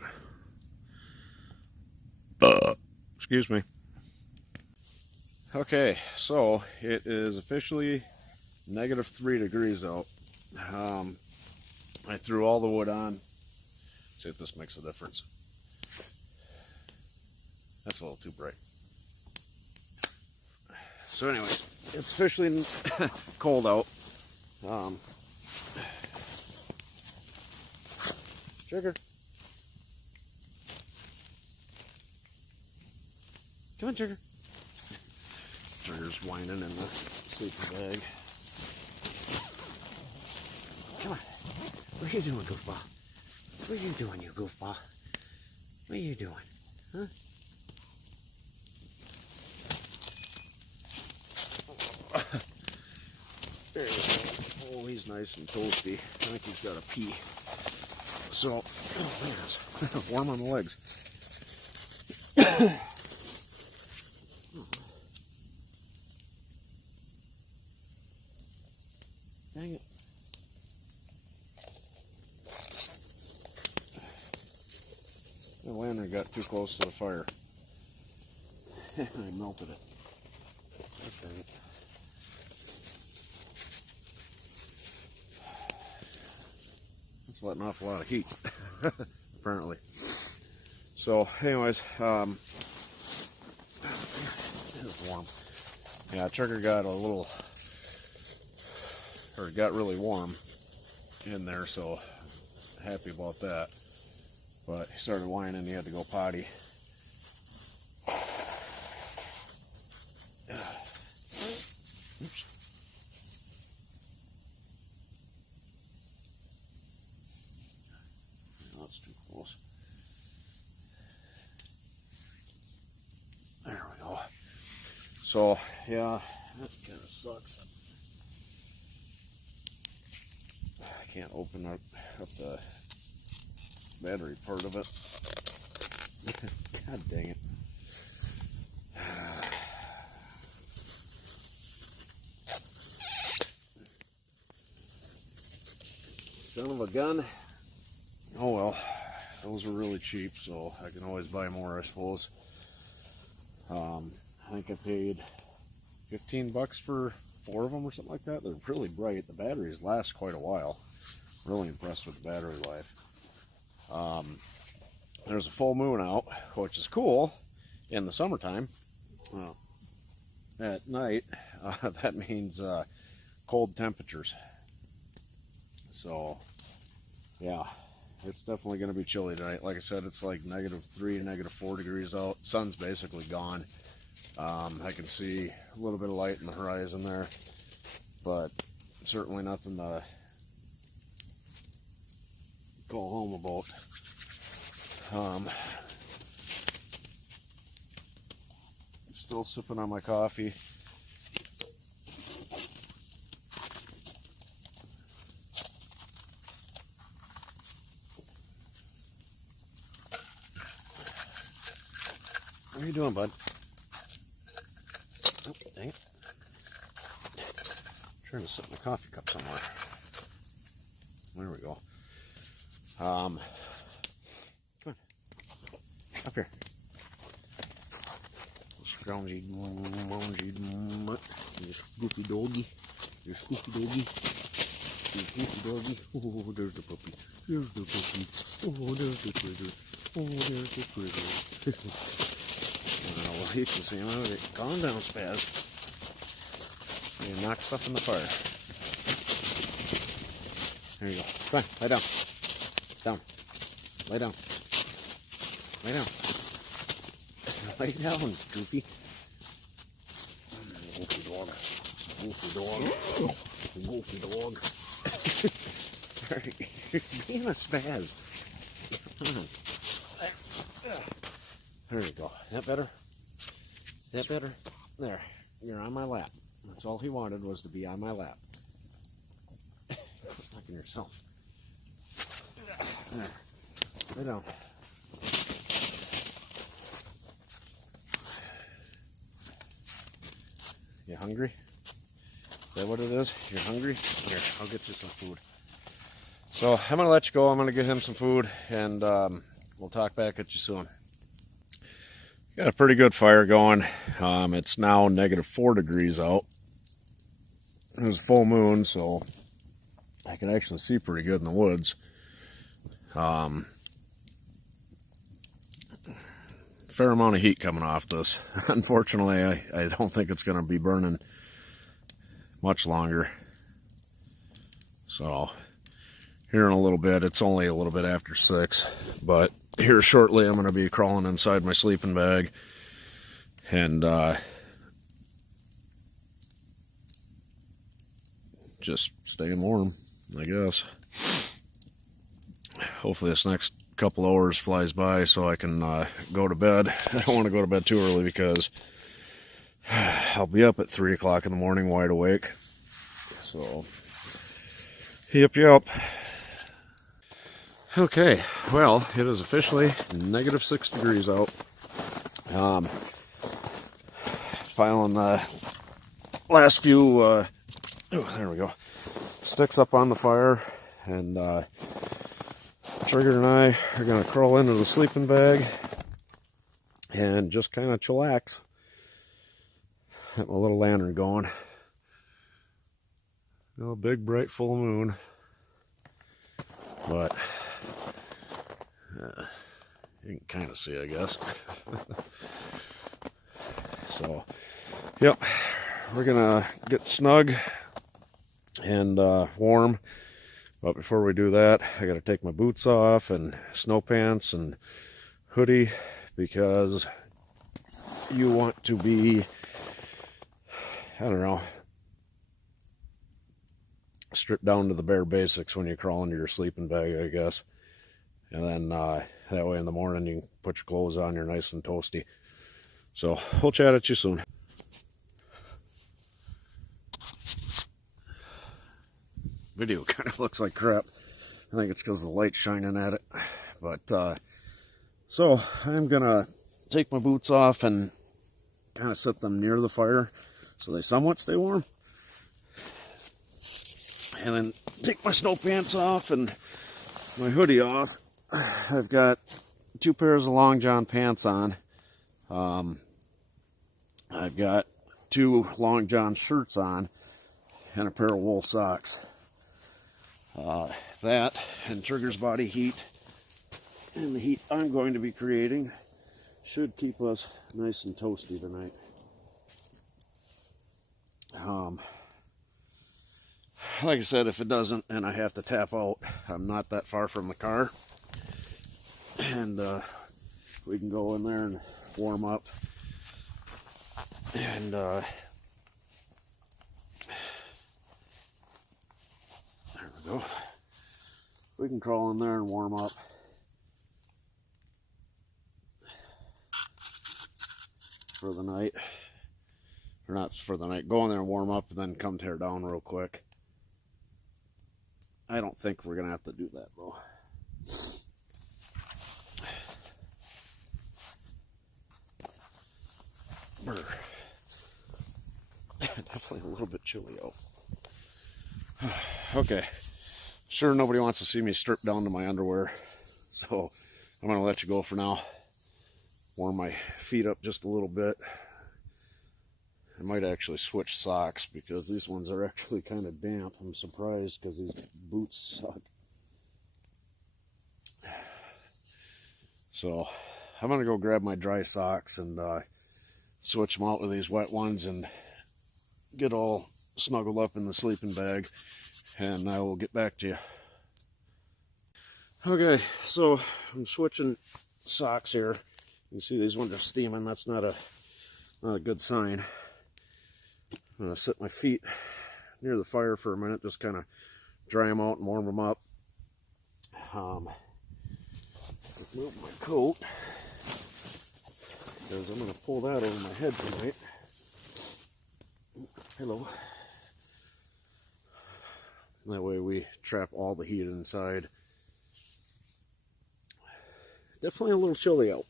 out. Excuse me. Okay, so it is officially -3 degrees out. I threw all the wood on. See if this makes a difference. That's a little too bright. So anyways, it's officially cold out. Sugar. Come on, Sugar. Sugar's whining in the sleeping bag. Come on. What are you doing, goofball? What are you doing, you goofball? What are you doing? Huh? There you go. Oh, he's nice and toasty. I think he's got a pee. So, oh man, it's warm on the legs. Dang it. The lantern got too close to the fire. I melted it. It's letting off a lot of heat, apparently. So, anyways, it is warm. Yeah, trigger got a little, or it got really warm in there, so happy about that. But he started whining, he had to go potty. Oops. That's too close. There we go. So, yeah, that kind of sucks. I can't open up the battery part of it. God dang it. Son of a gun. Oh well, those are really cheap, so I can always buy more, I suppose. I think I paid 15 bucks for 4 of them or something like that. They're really bright. The batteries last quite a while. Really impressed with the battery life. There's a full moon out, which is cool in the summertime. Well, at night, that means cold temperatures. So, yeah, it's definitely going to be chilly tonight. Like I said, it's like -3 and -4 degrees out. Sun's basically gone. I can see a little bit of light in the horizon there, but certainly nothing to go home about. Still sipping on my coffee. What are you doing, bud? Oh, dang it. I'm trying to sit my coffee cup somewhere. There we go. Come on. Up here. Scroungy, moungy, mutt. You goofy doggy. You goofy doggy. You goofy doggy. Oh, there's the puppy. There's the puppy. Oh, there's the critter. Oh, there's the critter. Well, you can see him out there. Calm down, Spaz. You knock stuff in the fire. There you go. Come on, lay down. Down. Lay down. Lay down. Lay down, Goofy. Goofy dog. Goofy dog. Goofy dog. Alright, you're being a spaz. There you go. Is that better? Is that better? There. You're on my lap. That's all he wanted, was to be on my lap. Look at yourself. There. Lay down. You hungry? Is that what it is? You're hungry? Here, I'll get you some food. So I'm gonna let you go. I'm gonna get him some food, and we'll talk back at you soon. Got a pretty good fire going. It's now -4 degrees out. It was full moon, so I can actually see pretty good in the woods. Fair amount of heat coming off this. Unfortunately, I don't think it's going to be burning much longer. So here in a little bit, it's only a little bit after 6, but here shortly I'm going to be crawling inside my sleeping bag and just staying warm, I guess. Hopefully this next couple hours flies by so I can go to bed. I don't want to go to bed too early because I'll be up at 3 o'clock in the morning wide awake. So, yep. Okay, well, it is officially -6 degrees out. Piling the last few, there we go, sticks up on the fire, and Trigger and I are going to crawl into the sleeping bag and just kind of chillax. Got my little lantern going. No big bright full moon, but you can kind of see, I guess. So, yep, we're gonna get snug and warm. But before we do that, I gotta take my boots off and snow pants and hoodie, because you want to be, I don't know, stripped down to the bare basics when you crawl into your sleeping bag, I guess. And then that way in the morning you can put your clothes on, you're nice and toasty. So we'll chat at you soon. Video kind of looks like crap. I think it's because the light's shining at it. But so I'm gonna take my boots off and kind of set them near the fire so they somewhat stay warm. And then take my snow pants off and my hoodie off. I've got 2 pairs of long john pants on. I've got 2 long john shirts on and a pair of wool socks. That and Trigger's body heat and the heat I'm going to be creating should keep us nice and toasty tonight. Like I said, if it doesn't and I have to tap out, I'm not that far from the car, and we can go in there and warm up, and there we go. We can crawl in there and warm up. For the night, or not for the night, go in there and warm up and then come tear down real quick. I don't think we're gonna have to do that though. Definitely a little bit chilly out. Okay, sure, nobody wants to see me stripped down to my underwear, so I'm gonna let you go for now. Warm my feet up just a little bit. I might actually switch socks because these ones are actually kind of damp. I'm surprised because these boots suck. So I'm gonna go grab my dry socks and switch them out with these wet ones and get all snuggled up in the sleeping bag, and I will get back to you. Okay, so I'm switching socks here. You can see these ones are steaming. That's not a good sign. I'm going to set my feet near the fire for a minute, just kind of dry them out and warm them up. Move my coat, because I'm going to pull that over my head tonight. Hello. That way we trap all the heat inside. Definitely a little chilly out.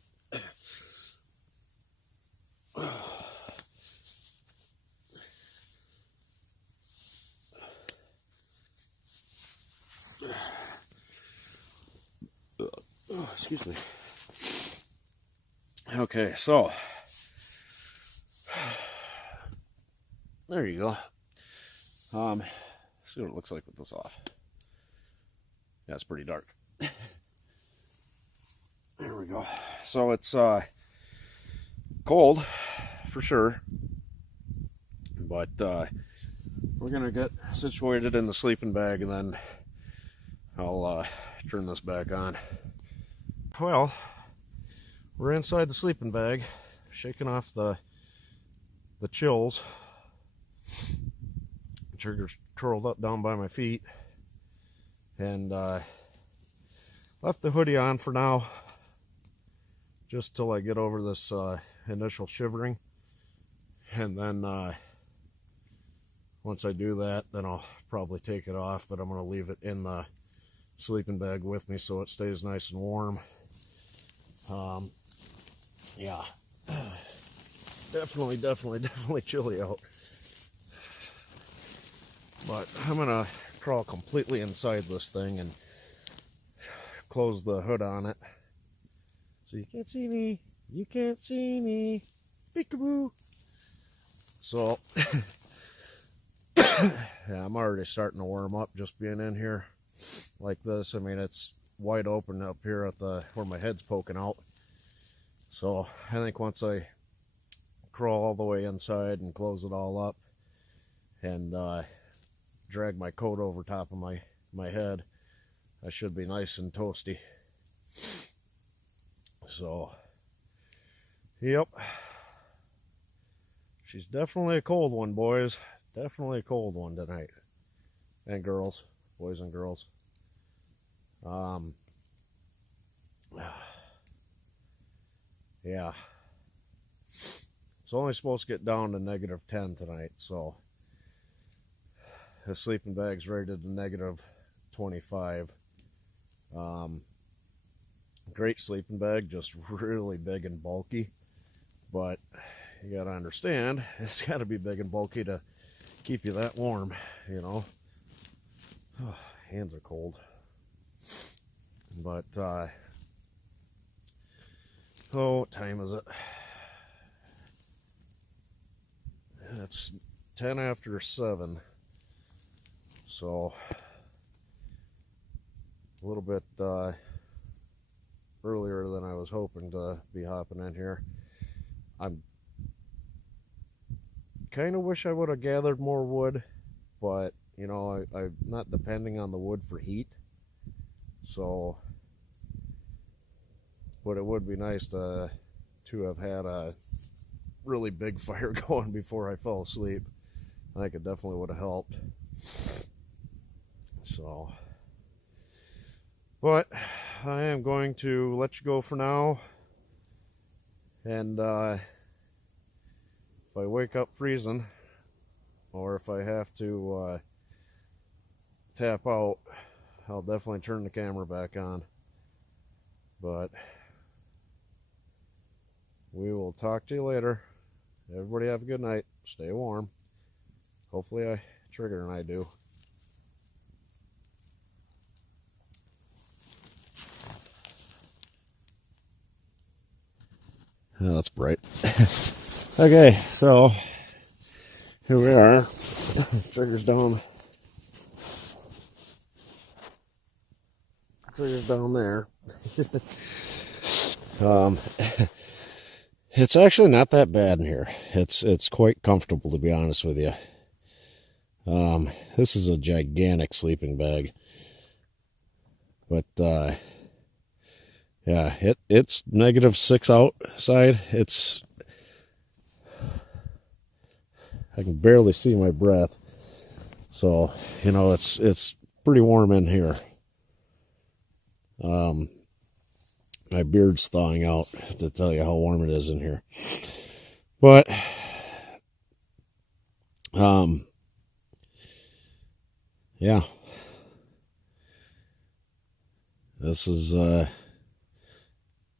Oh, excuse me. Okay, so there you go. See what it looks like with this off. Yeah, it's pretty dark. There we go. So it's cold for sure, but we're gonna get situated in the sleeping bag and then I'll turn this back on. Well, we're inside the sleeping bag, shaking off the chills. Trigger's curled up down by my feet, and left the hoodie on for now, just till I get over this initial shivering, and then once I do that, then I'll probably take it off, but I'm going to leave it in the sleeping bag with me so it stays nice and warm. Yeah, definitely chilly out, but I'm gonna crawl completely inside this thing and close the hood on it so you can't see me. You can't see me. Peekaboo. So, yeah, I'm already starting to warm up just being in here like this. I mean, it's wide open up here at the where my head's poking out. So I think once I crawl all the way inside and close it all up and drag my coat over top of my head, I should be nice and toasty. So, yep. She's definitely a cold one, boys. Definitely a cold one tonight. And girls. Boys and girls. Yeah. It's only supposed to get down to -10 tonight, so the sleeping bag's rated to -25. Great sleeping bag, just really big and bulky, but you gotta understand, it's gotta be big and bulky to keep you that warm, you know. Oh, hands are cold. But, oh, what time is it? It's 10 after 7. So, a little bit earlier than I was hoping to be hopping in here. I'm kind of wish I would have gathered more wood, but, you know, I'm not depending on the wood for heat. So, but it would be nice to have had a really big fire going before I fell asleep. I think it definitely would have helped. So, but I am going to let you go for now. And if I wake up freezing, or if I have to tap out, I'll definitely turn the camera back on. But we will talk to you later. Everybody have a good night. Stay warm. Hopefully Trigger and I do. Oh, that's bright. Okay, so here we are. Trigger's down. Trigger's down there. It's actually not that bad in here. It's quite comfortable, to be honest with you. This is a gigantic sleeping bag, but yeah, it's -6 outside. I can barely see my breath, so you know it's pretty warm in here. My beard's thawing out to tell you how warm it is in here. But, yeah. This is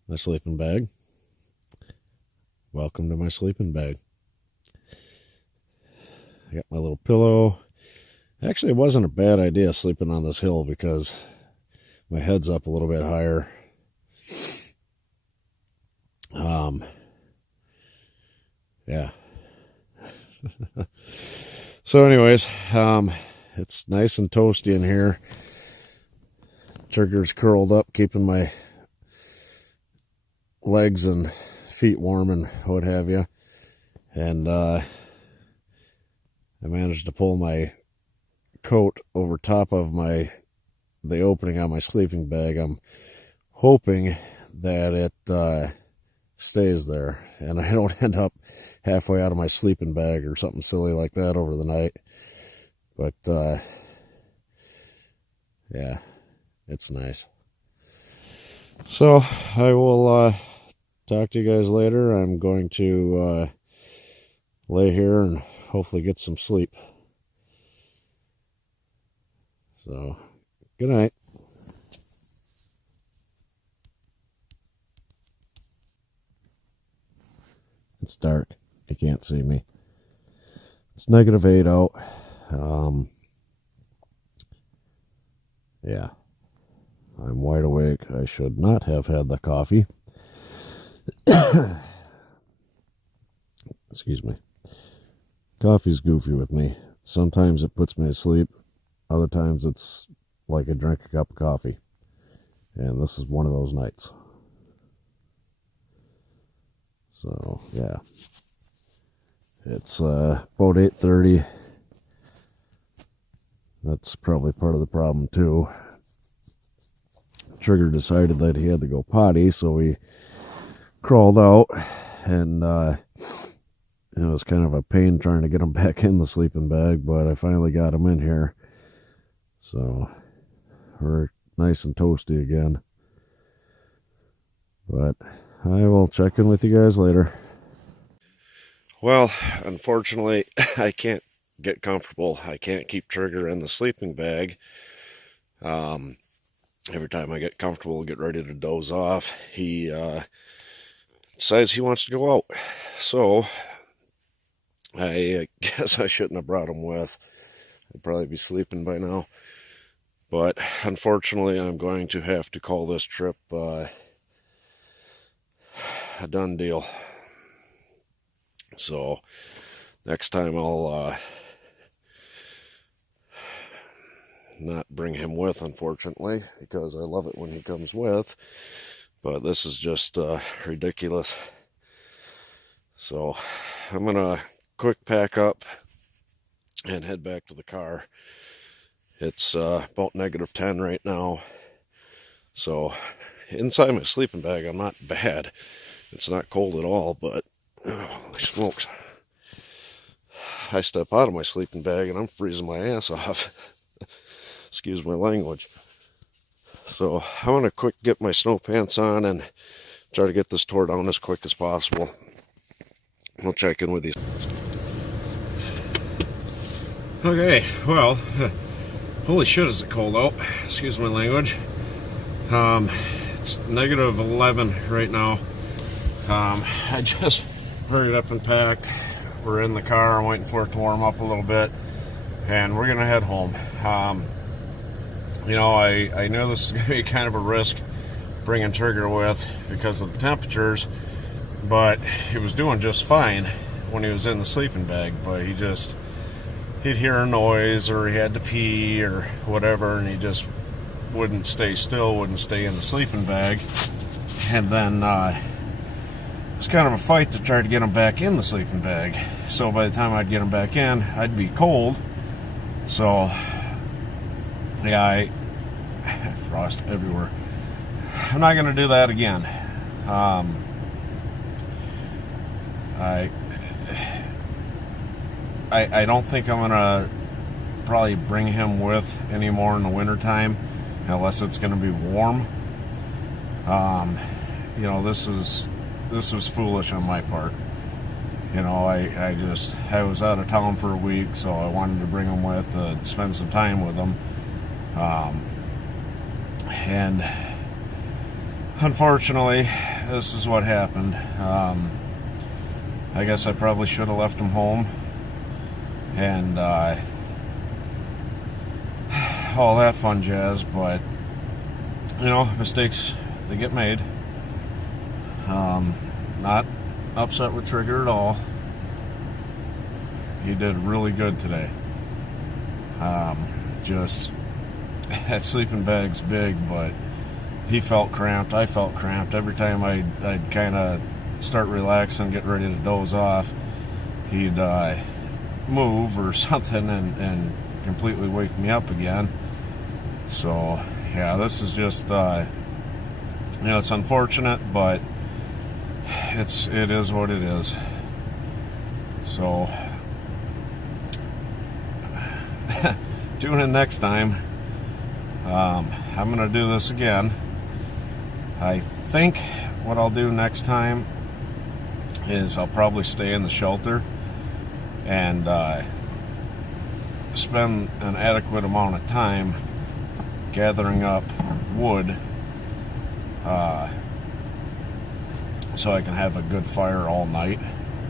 my sleeping bag. Welcome to my sleeping bag. I got my little pillow. Actually, it wasn't a bad idea sleeping on this hill because my head's up a little bit higher. Yeah. So anyways, it's nice and toasty in here. Trigger's curled up, keeping my legs and feet warm and what have you. And I managed to pull my coat over top of the opening on my sleeping bag. I'm hoping that it stays there and I don't end up halfway out of my sleeping bag or something silly like that over the night. But yeah, it's nice. So I will talk to you guys later. I'm going to lay here and hopefully get some sleep. So good night. It's dark. You can't see me. It's -8 out. Yeah. I'm wide awake. I should not have had the coffee. Excuse me. Coffee's goofy with me. Sometimes it puts me to sleep. Other times it's like I drink a cup of coffee. And this is one of those nights. So, yeah. It's about 8:30. That's probably part of the problem, too. Trigger decided that he had to go potty, so we crawled out, and it was kind of a pain trying to get him back in the sleeping bag, but I finally got him in here. So we're nice and toasty again. But I will check in with you guys later. Well, unfortunately, I can't get comfortable. I can't keep Trigger in the sleeping bag. Every time I get comfortable, get ready to doze off, he decides he wants to go out. So I guess I shouldn't have brought him with. He'd probably be sleeping by now. But unfortunately, I'm going to have to call this trip a done deal. So next time I'll not bring him with, unfortunately, because I love it when he comes with. But this is just ridiculous. So I'm gonna quick pack up and head back to the car. It's about -10 right now. So inside my sleeping bag, I'm not bad. It's not cold at all, but holy smokes. I step out of my sleeping bag and I'm freezing my ass off. Excuse my language. So I'm going to quick get my snow pants on and try to get this tore down as quick as possible. I'll check in with you. Okay, well, holy shit is it cold out. Excuse my language. It's -11 right now. I just hurried up and packed. We're in the car. I'm waiting for it to warm up a little bit. And we're going to head home. You know, I knew this was going to be kind of a risk bringing Trigger with because of the temperatures. But he was doing just fine when he was in the sleeping bag. But he'd hear a noise or he had to pee or whatever. And he just wouldn't stay still, wouldn't stay in the sleeping bag. And then it was kind of a fight to try to get him back in the sleeping bag. So by the time I'd get him back in, I'd be cold. So yeah, frost everywhere. I'm not going to do that again. I don't think I'm going to probably bring him with anymore in the wintertime unless it's going to be warm. You know, this was foolish on my part. You know, I was out of town for a week, so I wanted to bring him with, spend some time with him. And unfortunately, this is what happened. I guess I probably should have left him home. And all that fun jazz, but you know, mistakes, they get made. Not upset with Trigger at all. He did really good today. Just that sleeping bag's big, but he felt cramped. I felt cramped. Every time I'd kind of start relaxing, get ready to doze off, he'd move or something and completely wake me up again. So yeah, this is just you know, it's unfortunate, but it is what it is. So tune in next time. I'm gonna do this again. I think what I'll do next time is I'll probably stay in the shelter and spend an adequate amount of time gathering up wood so I can have a good fire all night.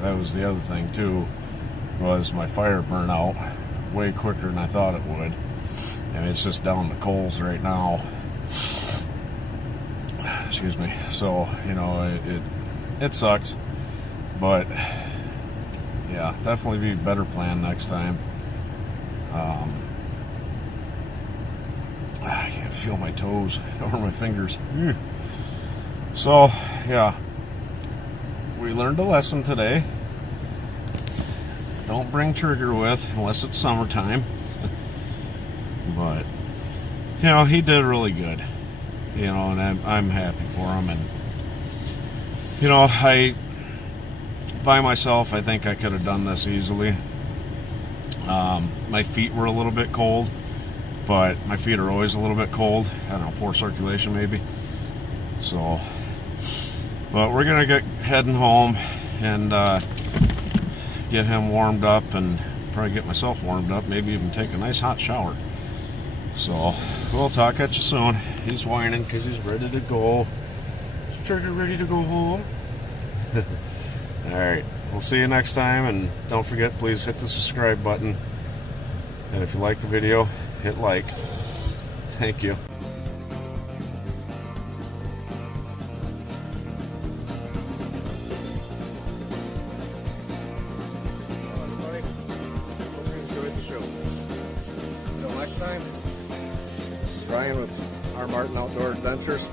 That was the other thing too, was my fire burned out way quicker than I thought it would, and it's just down to coals right now. Excuse me. So you know, it sucks, but you yeah, definitely be a better plan next time. I can't feel my toes or my fingers. So, yeah, we learned a lesson today. Don't bring trigger with unless it's summertime. But, you know, he did really good. You know, and I'm happy for him. And, you know, by myself, I think I could have done this easily. My feet were a little bit cold, but my feet are always a little bit cold. I don't know, poor circulation maybe. So, but we're gonna get heading home and get him warmed up, and probably get myself warmed up, maybe even take a nice hot shower. So we'll talk at you soon. He's whining because he's ready to go. Is Trigger ready to go home? Alright, we'll see you next time, and don't forget, please hit the subscribe button, and if you like the video, hit like. Thank you. Everybody, hope you enjoyed the show. Until next time, this is Ryan with our Martin Outdoor Adventures.